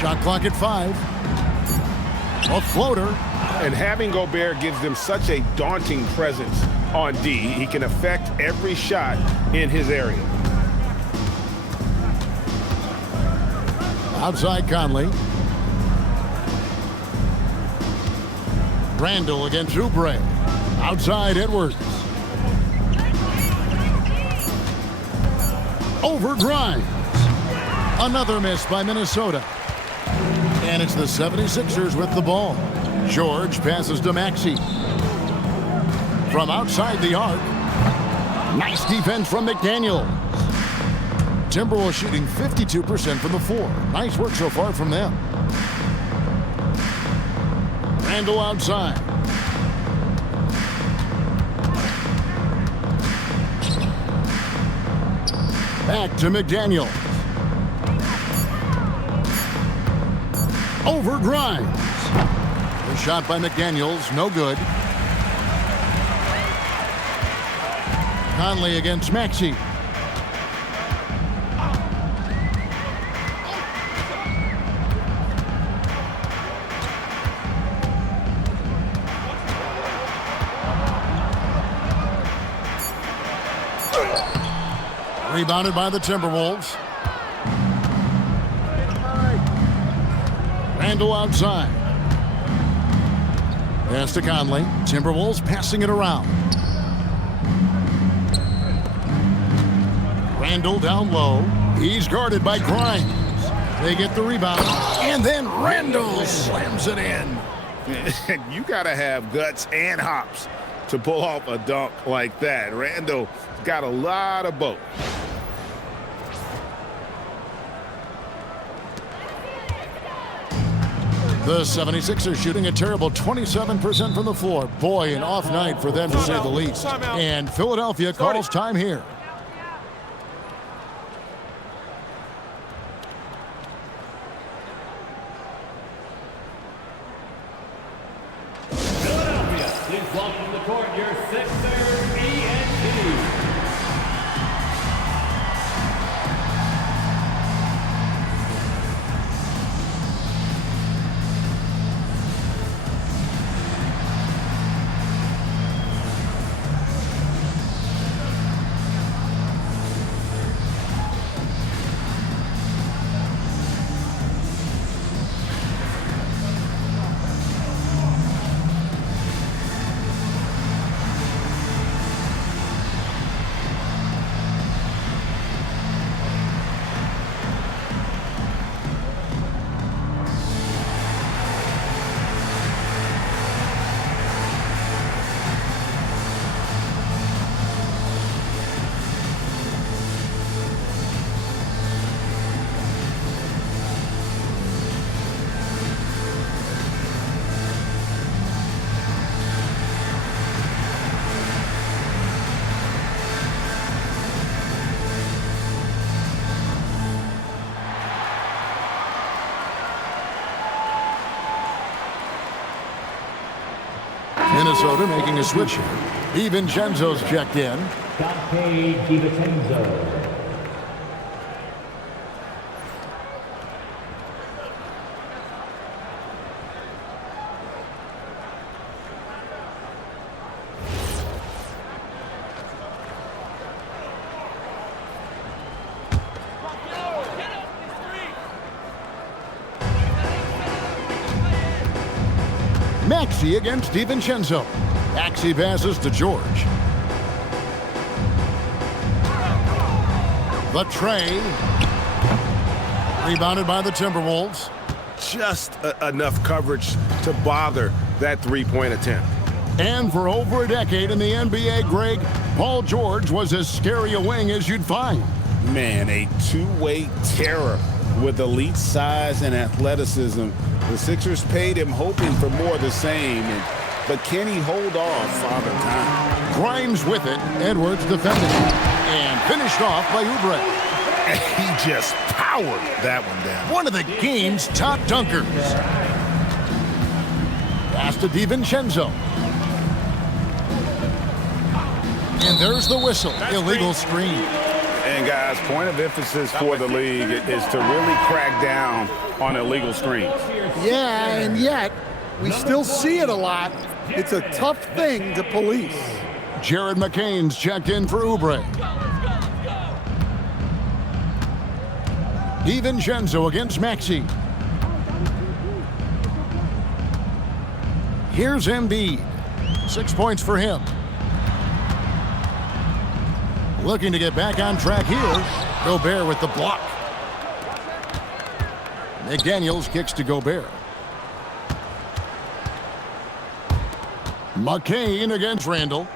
Shot clock at 5. A floater. And having Gobert gives them such a daunting presence on D. He can affect every shot in his area. Outside Conley. Randall against Oubre. Outside Edwards. Over Grimes. Another miss by Minnesota. And it's the 76ers with the ball. George passes to Maxey. From outside the arc. Nice defense from McDaniels. Timberwolves shooting 52% from the floor. Nice work so far from them. Randall outside. Back to McDaniels. Over Grimes. The shot by McDaniels, no good. Conley against Maxey. Rebounded by the Timberwolves. Randall outside. Pass to Conley. Timberwolves passing it around. Randall down low. He's guarded by Grimes. They get the rebound. And then Randall slams it in. You got to have guts and hops to pull off a dunk like that. Randall got a lot of both. The 76ers shooting a terrible 27% from the floor. Boy, an off night for them to say the least. And Philadelphia calls time here. Philadelphia, please welcome to the court your Sixers ENT. Minnesota making a switch here. DiVincenzo's checked in. Dante DiVincenzo. Maxey against DiVincenzo. Maxey passes to George. The tray. Rebounded by the Timberwolves. Just enough coverage to bother that three-point attempt. And for over a decade in the NBA, Greg, Paul George was as scary a wing as you'd find. Man, a two-way terror with elite size and athleticism. The Sixers paid him hoping for more of the same, but can he hold off Father Time? Grimes with it. Edwards defending it. And finished off by Oubre. He just powered that one down. One of the game's top dunkers. Pass to DiVincenzo. And there's the whistle. Illegal screen. And guys, point of emphasis for the league is to really crack down on illegal screens. Yeah, and yet we still see it a lot. It's a tough thing to police. Jared McCain's checked in for Oubre. DiVincenzo against Maxey. Here's Embiid. 6 points for him. Looking to get back on track here. Gobert with the block. McDaniels kicks to Gobert. McCain against Randall.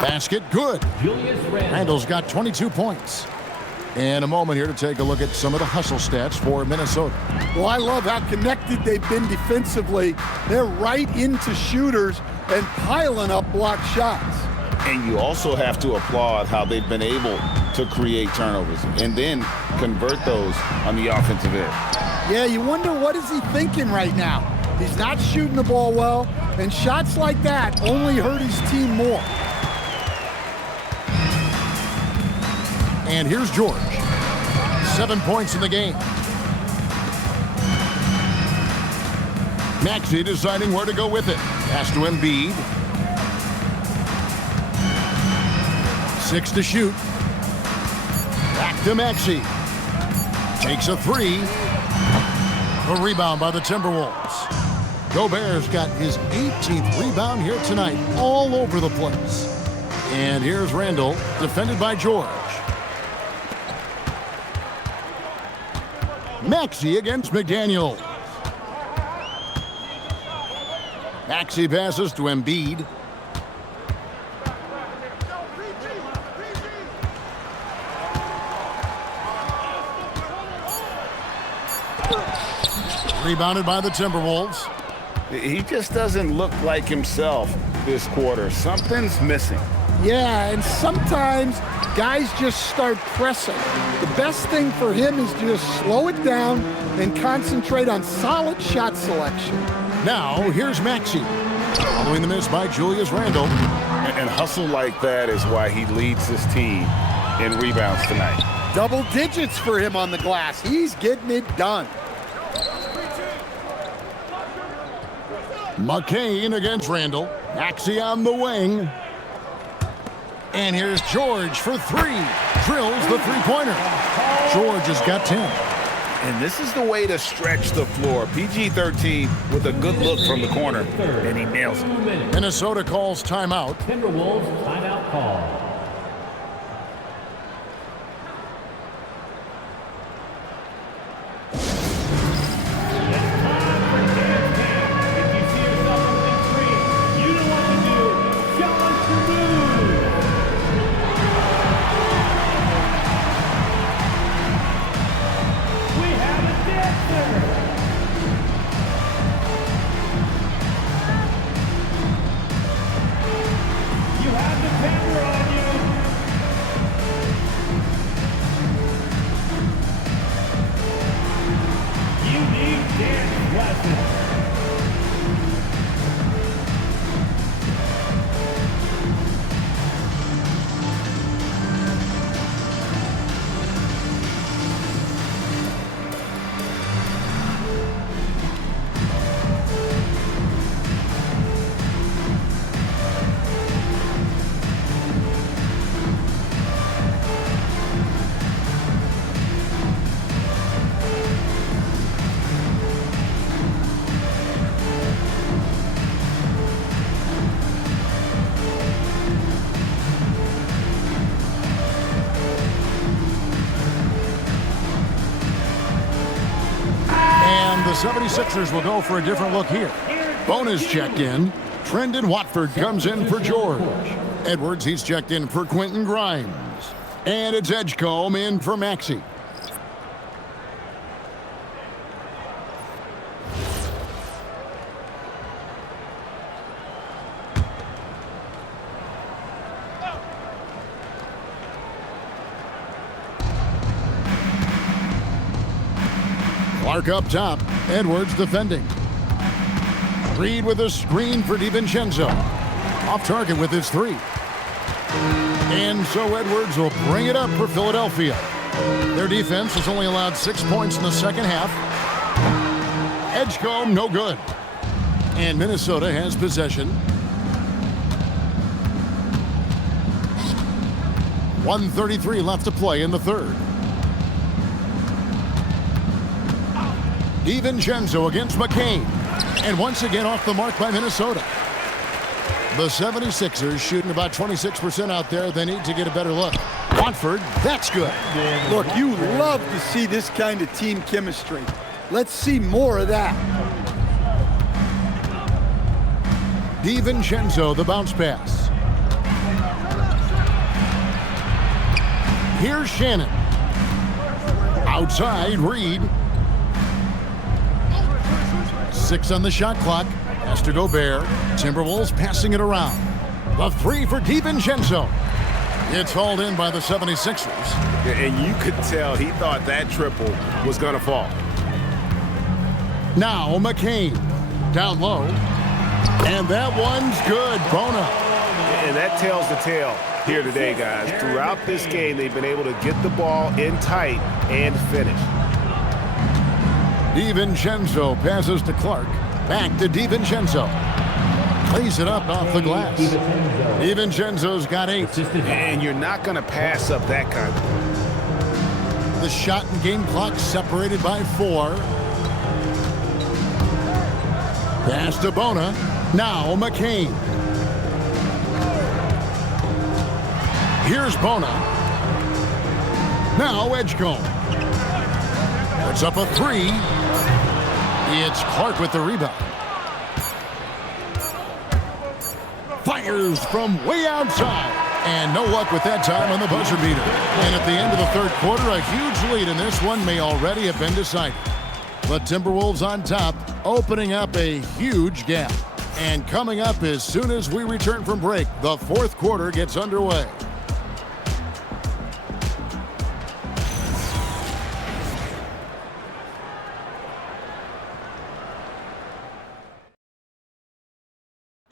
Basket good. Randall's got 22 points. And a moment here to take a look at some of the hustle stats for Minnesota. Well, I love how connected they've been defensively. They're right into shooters and piling up block shots. And you also have to applaud how they've been able to create turnovers and then convert those on the offensive end. Yeah, you wonder what is he thinking right now. He's not shooting the ball well, and shots like that only hurt his team more. And here's George. 7 points in the game. Maxey deciding where to go with it. Pass to Embiid. 6 to shoot. Back to Maxey. Takes a 3. A rebound by the Timberwolves. Gobert's got his 18th rebound here tonight. All over the place. And here's Randall, defended by George. Maxey against McDaniels. Maxey passes to Embiid. Rebounded by the Timberwolves. He just doesn't look like himself this quarter. Something's missing. Yeah, and sometimes guys just start pressing. The best thing for him is to just slow it down and concentrate on solid shot selection. Now, here's Maxey. Following the miss by Julius Randle. And hustle like that is why he leads this team in rebounds tonight. Double digits for him on the glass. He's getting it done. McCain against Randall. Maxey on the wing. And here's George for 3. Drills the three-pointer. George has got 10. And this is the way to stretch the floor. PG-13 with a good look from the corner, and he nails it. Minnesota calls timeout. Timberwolves timeout call. You have the camera on you. 76ers will go for a different look here. Bonus checked in. Trendon Watford comes in for George. Edwards, he's checked in for Quentin Grimes. And it's Edgecombe in for Maxey. Clark up top. Edwards defending. Reed with a screen for DiVincenzo. Off target with his three. And so Edwards will bring it up for Philadelphia. Their defense has only allowed 6 points in the second half. Edgecombe, no good. And Minnesota has possession. 1:33 left to play in the third. DiVincenzo against McCain. And once again off the mark by Minnesota. The 76ers shooting about 26% out there. They need to get a better look. Watford, that's good. Look, you love to see this kind of team chemistry. Let's see more of that. DiVincenzo, the bounce pass. Here's Shannon. Outside, Reed. 6 on the shot clock. Has to Gobert. Timberwolves passing it around. The three for DiVincenzo. It's hauled in by the 76ers. And you could tell he thought that triple was going to fall. Now McCain. Down low. And that one's good. Bona. And that tells the tale here today, guys. Throughout this game, they've been able to get the ball in tight and finish. DiVincenzo passes to Clark. Back to DiVincenzo. Plays it up off the glass. DiVincenzo's got 8. And you're not going to pass up that kind of thing. The shot and game clock separated by 4. Pass to Bona. Now McCain. Here's Bona. Now Edgecombe. Puts up a 3. It's Clark with the rebound. Fires from way outside. And no luck with that time on the buzzer beater. And at the end of the third quarter, a huge lead in this one may already have been decided. The Timberwolves on top, opening up a huge gap. And coming up as soon as we return from break, the fourth quarter gets underway.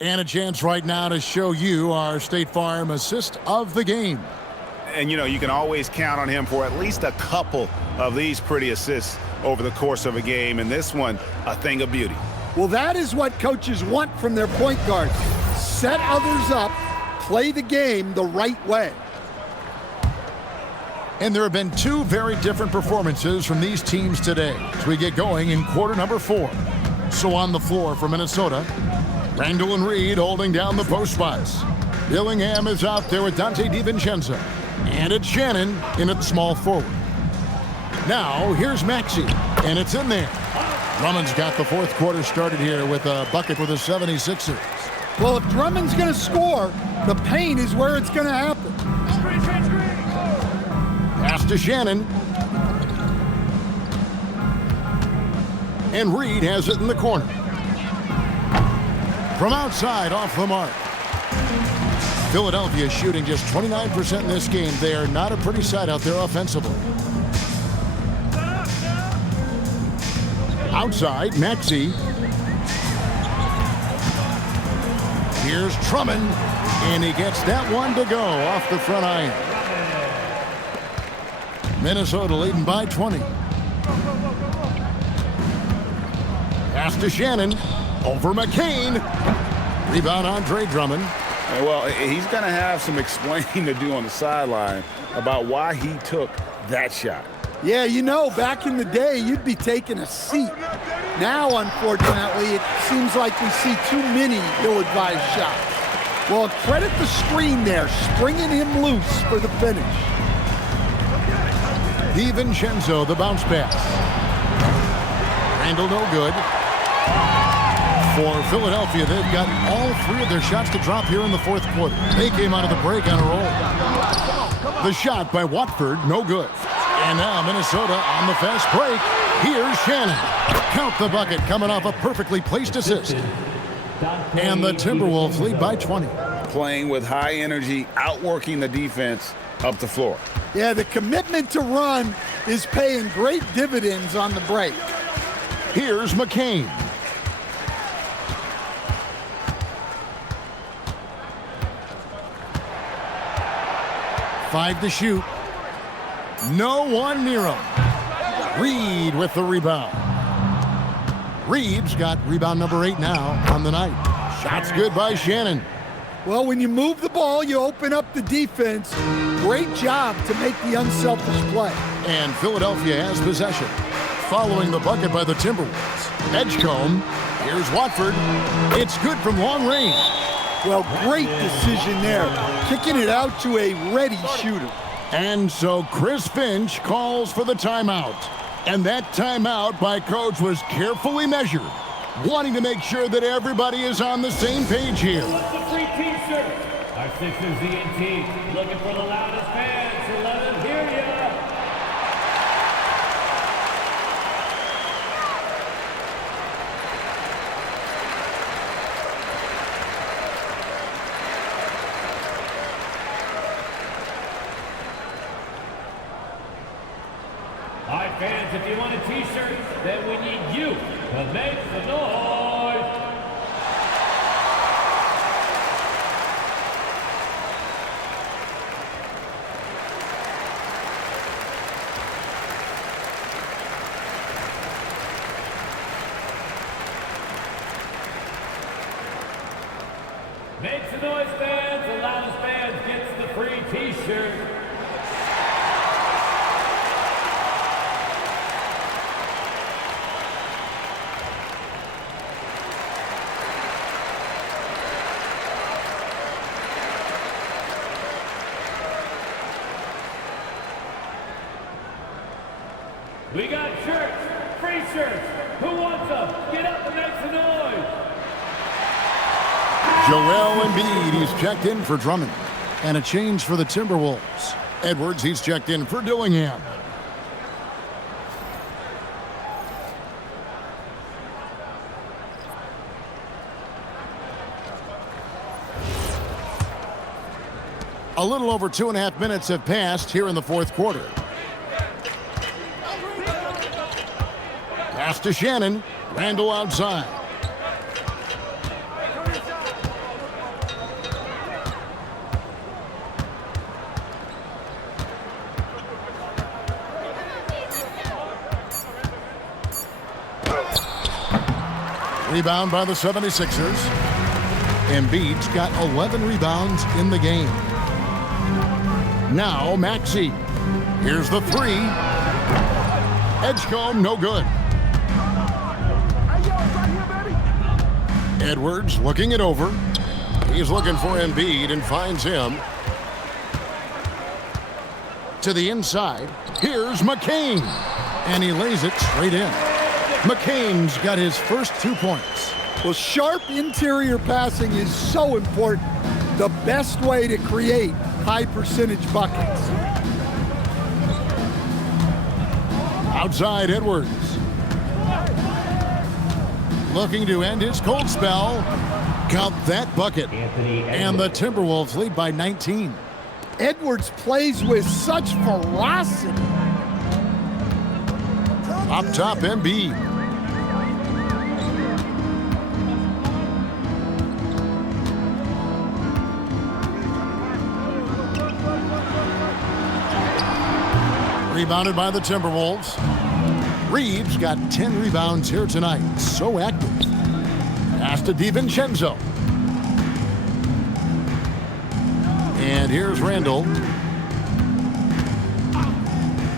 And a chance right now to show you our State Farm assist of the game. And, you know, you can always count on him for at least a couple of these pretty assists over the course of a game. And this one, a thing of beauty. Well, that is what coaches want from their point guard. Set others up, play the game the right way. And there have been 2 very different performances from these teams today as we get going in quarter number 4. So on the floor for Minnesota, Randall and Reed holding down the post spots. Dillingham is out there with Dante DiVincenzo. And it's Shannon in at small forward. Now, here's Maxey, and it's in there. Drummond's got the fourth quarter started here with a bucket for the 76ers. Well, if Drummond's going to score, the paint is where it's going to happen. Pass to Shannon. And Reed has it in the corner. From outside, off the mark. Philadelphia shooting just 29% in this game. They are not a pretty sight out there offensively. Outside, Maxey. Here's Drummond, and he gets that one to go off the front iron. Minnesota leading by 20. Pass to Shannon. Over McCain. Rebound Andre Drummond. Well, he's going to have some explaining to do on the sideline about why he took that shot. Yeah, you know, back in the day, you'd be taking a seat. Now, unfortunately, it seems like we see too many ill-advised shots. Well, credit the screen there, springing him loose for the finish. DiVincenzo, the bounce pass. Randall no good. For Philadelphia, they've got all three of their shots to drop here in the fourth quarter. They came out of the break on a roll. The shot by Watford, no good. And now Minnesota on the fast break. Here's Shannon. Count the bucket coming off a perfectly placed assist. And the Timberwolves lead by 20. Playing with high energy, outworking the defense up the floor. Yeah, the commitment to run is paying great dividends on the break. Here's McCain. Five to shoot. No one near him. Reed with the rebound. Reed's got rebound number 8 now on the night. Shot's good by Shannon. Well, when you move the ball, you open up the defense. Great job to make the unselfish play. And Philadelphia has possession. Following the bucket by the Timberwolves. Edgecombe. Here's Watford. It's good from long range. Well, great decision there. Kicking it out to a ready shooter. And so Chris Finch calls for the timeout. And that timeout by Coach was carefully measured, wanting to make sure that everybody is on the same page here. The free T-shirt. Our Sixers ENT looking for the loudest fans to let them hear ya. All right, fans, if you want a T-shirt, then we need you to make the noise. Make some noise, fans. The loudest fans gets the free T-shirt. We got shirts, free shirts. Who wants them? Get up and make some noise. Joel Embiid, he's checked in for Drummond. And a change for the Timberwolves. Edwards, he's checked in for Dillingham. A little over 2.5 minutes have passed here in the fourth quarter. Pass to Shannon. Randall outside. Rebound by the 76ers. Embiid's got 11 rebounds in the game. Now Maxey. Here's the three. Edgecombe, no good. Edwards looking it over. He's looking for Embiid and finds him. To the inside. Here's McCain. And he lays it straight in. McCain's got his first 2 points. Well, sharp interior passing is so important. The best way to create high percentage buckets. Outside Edwards. Looking to end his cold spell. Count that bucket. And the Timberwolves lead by 19. Edwards plays with such ferocity. Up top, Embiid. Rebounded by the Timberwolves. Reeves got 10 rebounds here tonight. So active. Pass to DiVincenzo. And here's Randall.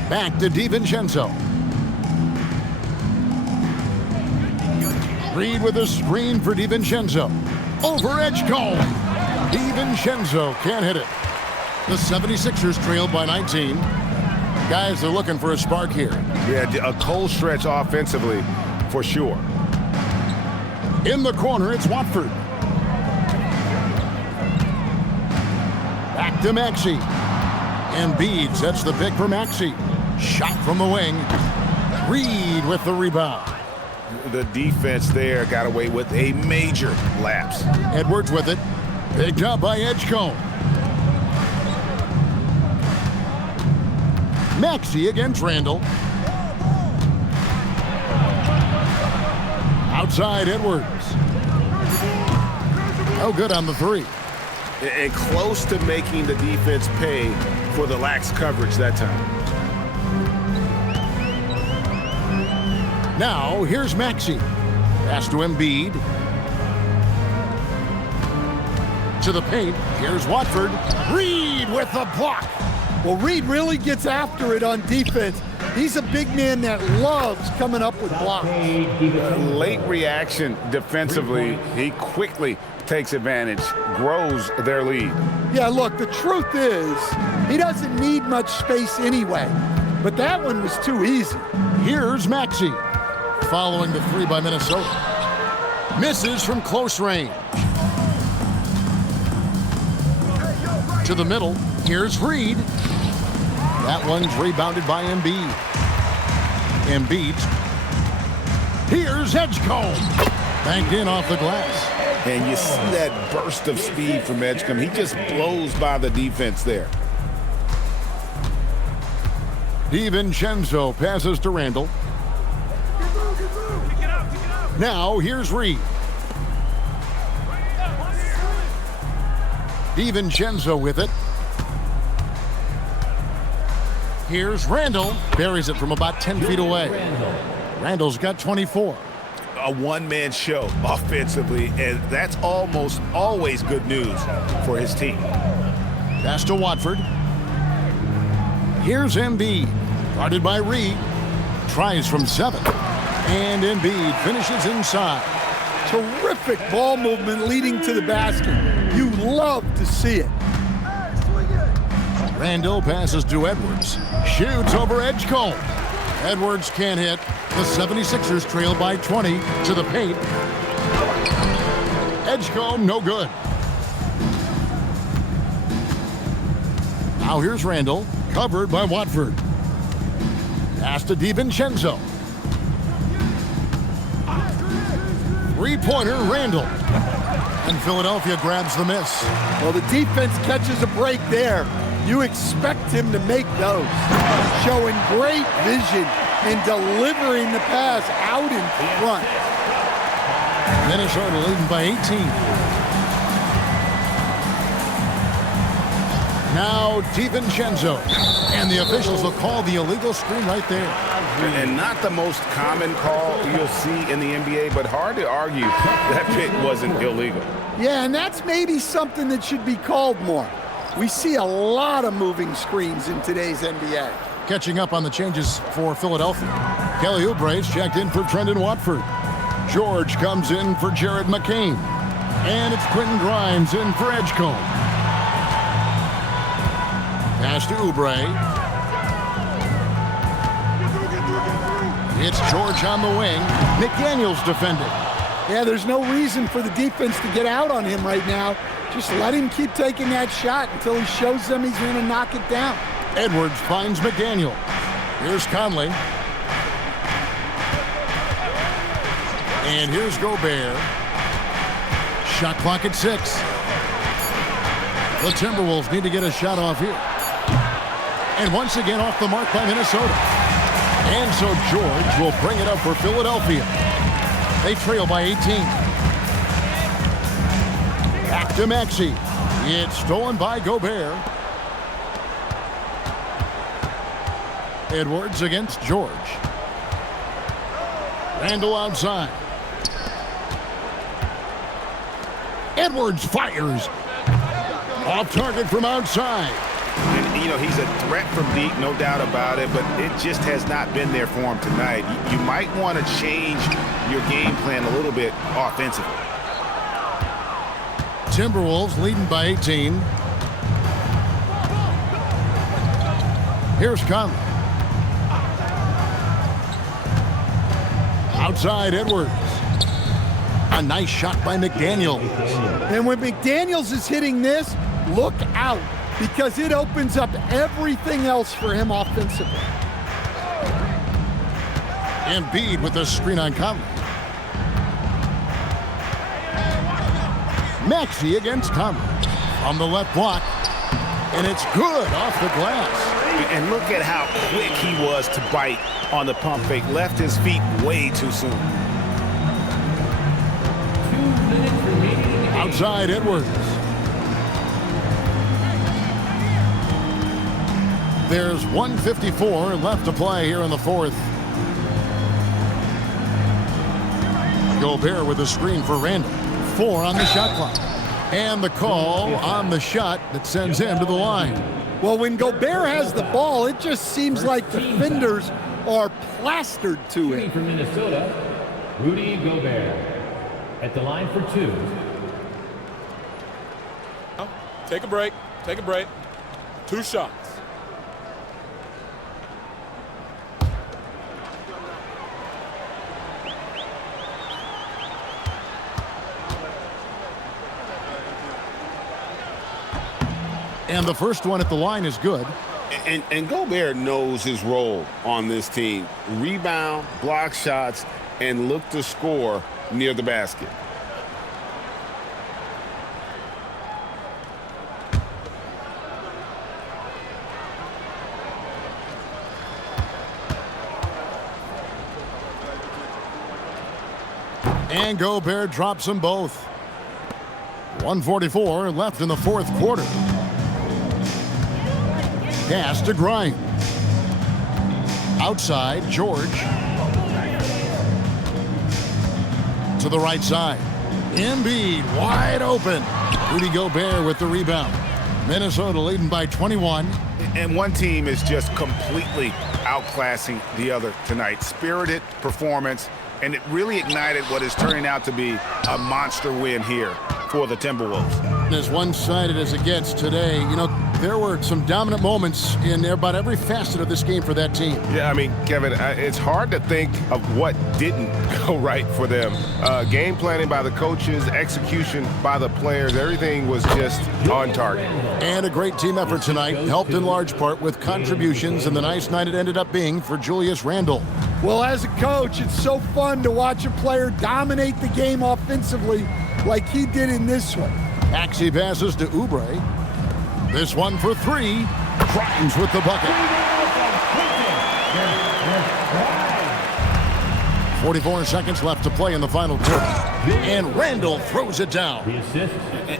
Back to DiVincenzo. Reed with a screen for DiVincenzo. Over Edgecombe. DiVincenzo can't hit it. The 76ers trailed by 19. Guys, they're looking for a spark here. Yeah, a cold stretch offensively. for sure. In the corner, it's Watford. Back to Maxey. Embiid sets the pick for Maxey. Shot from the wing. Reed with the rebound. The defense there got away with a major lapse. Edwards with it. Picked up by Edgecombe. Maxey against Randall. Outside Edwards. Oh, good on the three. And close to making the defense pay for the lax coverage that time. Now, here's Maxey. Pass to Embiid. To the paint. Here's Watford. Reed with the block. Well, Reed really gets after it on defense. He's a big man that loves coming up with blocks. Late reaction defensively. He quickly takes advantage, grows their lead. Yeah, look, the truth is, he doesn't need much space anyway. But that one was too easy. Here's Maxey. Following the three by Minnesota. Misses from close range. To the middle. Here's Reed. That one's rebounded by Embiid. Embiid. Here's Edgecombe. Banked in off the glass. And you see that burst of speed from Edgecombe. He just blows by the defense there. DiVincenzo passes to Randall. Now here's Reed. DiVincenzo with it. Here's Randall. Buries it from about 10 feet away. Randall's got 24. A one-man show offensively, and that's almost always good news for his team. Pass to Watford. Here's Embiid. Guarded by Reed. Tries from 7. And Embiid finishes inside. Terrific ball movement leading to the basket. You love to see it. Randall passes to Edwards. Shoots over Edgecombe. Edwards can't hit. The 76ers trail by 20 to the paint. Edgecombe, no good. Now here's Randall, covered by Watford. Pass to DiVincenzo. Three-pointer, Randall. And Philadelphia grabs the miss. Well, the defense catches a break there. You expect him to make those. Showing great vision and delivering the pass out in front. Minnesota leading by 18. Now DiVincenzo. And the officials will call the illegal screen right there. And not the most common call you'll see in the NBA, but hard to argue that pick wasn't illegal. Yeah, and that's maybe something that should be called more. We see a lot of moving screens in today's NBA. Catching up on the changes for Philadelphia. Kelly Oubre's checked in for Trendon Watford. George comes in for Jared McCain. And it's Quentin Grimes in for Edgecombe. Pass to Oubre. It's George on the wing. McDaniels defended. Yeah, there's no reason for the defense to get out on him right now. Just let him keep taking that shot until he shows them he's going to knock it down. Edwards finds McDaniel. Here's Conley. And here's Gobert. Shot clock at 6. The Timberwolves need to get a shot off here. And once again off the mark by Minnesota. And so George will bring it up for Philadelphia. They trail by 18. Back to Maxey. It's stolen by Gobert. Edwards against George. Randall outside. Edwards fires. Off target from outside. And, you know, he's a threat from deep, no doubt about it, but it just has not been there for him tonight. You might want to change your game plan a little bit offensively. Timberwolves leading by 18. Here's Conley. Outside Edwards. A nice shot by McDaniels. And when McDaniels is hitting this, look out, because it opens up everything else for him offensively. Embiid with the screen on Conley. Maxey against Conley. On the left block. And it's good off the glass. And look at how quick he was to bite on the pump fake. Left his feet way too soon. 2 minutes remaining in the game. Outside Edwards. There's 1:54 left to play here in the fourth. Gobert with a screen for Randall. 4 on the shot clock. And the call on the shot that sends him to the line. Well, when Gobert has the ball, it just seems like defenders are plastered to Shooting him. for Minnesota, Rudy Gobert. At the line for 2. Take a break. Take a break. 2 shots. And the first one at the line is good. And Gobert knows his role on this team. Rebound, block shots, and look to score near the basket. And Gobert drops them both. 1:44 left in the fourth quarter. Pass to Grimes. Outside, George. To the right side. Embiid wide open. Rudy Gobert with the rebound. Minnesota leading by 21. And one team is just completely outclassing the other tonight. Spirited performance, and it really ignited what is turning out to be a monster win here for the Timberwolves. As one-sided as it gets today, you know, there were some dominant moments in about every facet of this game for that team. Yeah, I mean, Kevin, it's hard to think of what didn't go right for them. Game planning by the coaches, execution by the players, everything was just on target. And a great team effort tonight, helped in large part with contributions, and the nice night it ended up being for Julius Randle. Well, as a coach, it's so fun to watch a player dominate the game offensively like he did in this one. Maxey passes to Oubre. This one for 3. Grimes with the bucket. 44 seconds left to play in the final quarter. And Randle throws it down. The assist.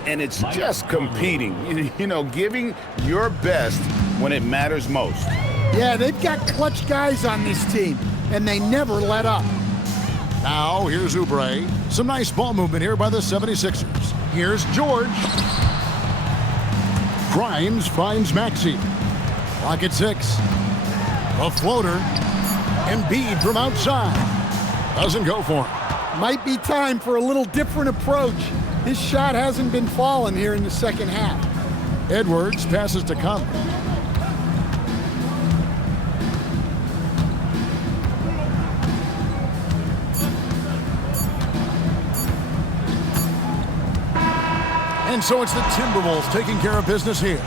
And it's just competing, you know, giving your best when it matters most. Yeah, they've got clutch guys on this team, and they never let up. Now, here's Oubre. Some nice ball movement here by the 76ers. Here's George. Grimes finds Maxey. Clock at 6. A floater. Embiid from outside. Doesn't go for him. Might be time for a little different approach. His shot hasn't been falling here in the second half. Edwards passes to Conley. And so it's the Timberwolves taking care of business here.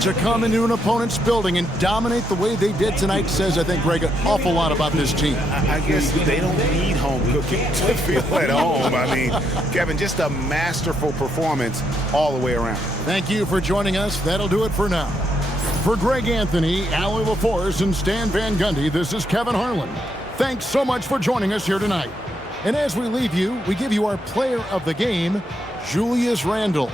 To come into an opponent's building and dominate the way they did tonight says, I think, Greg, an awful lot about this team. I guess they don't need home cooking to feel at home. I mean, Kevin, just a masterful performance all the way around. Thank you for joining us. That'll do it for now. For Greg Anthony, Allie LaForce, and Stan Van Gundy, this is Kevin Harlan. Thanks so much for joining us here tonight. And as we leave you, we give you our player of the game, Julius Randle.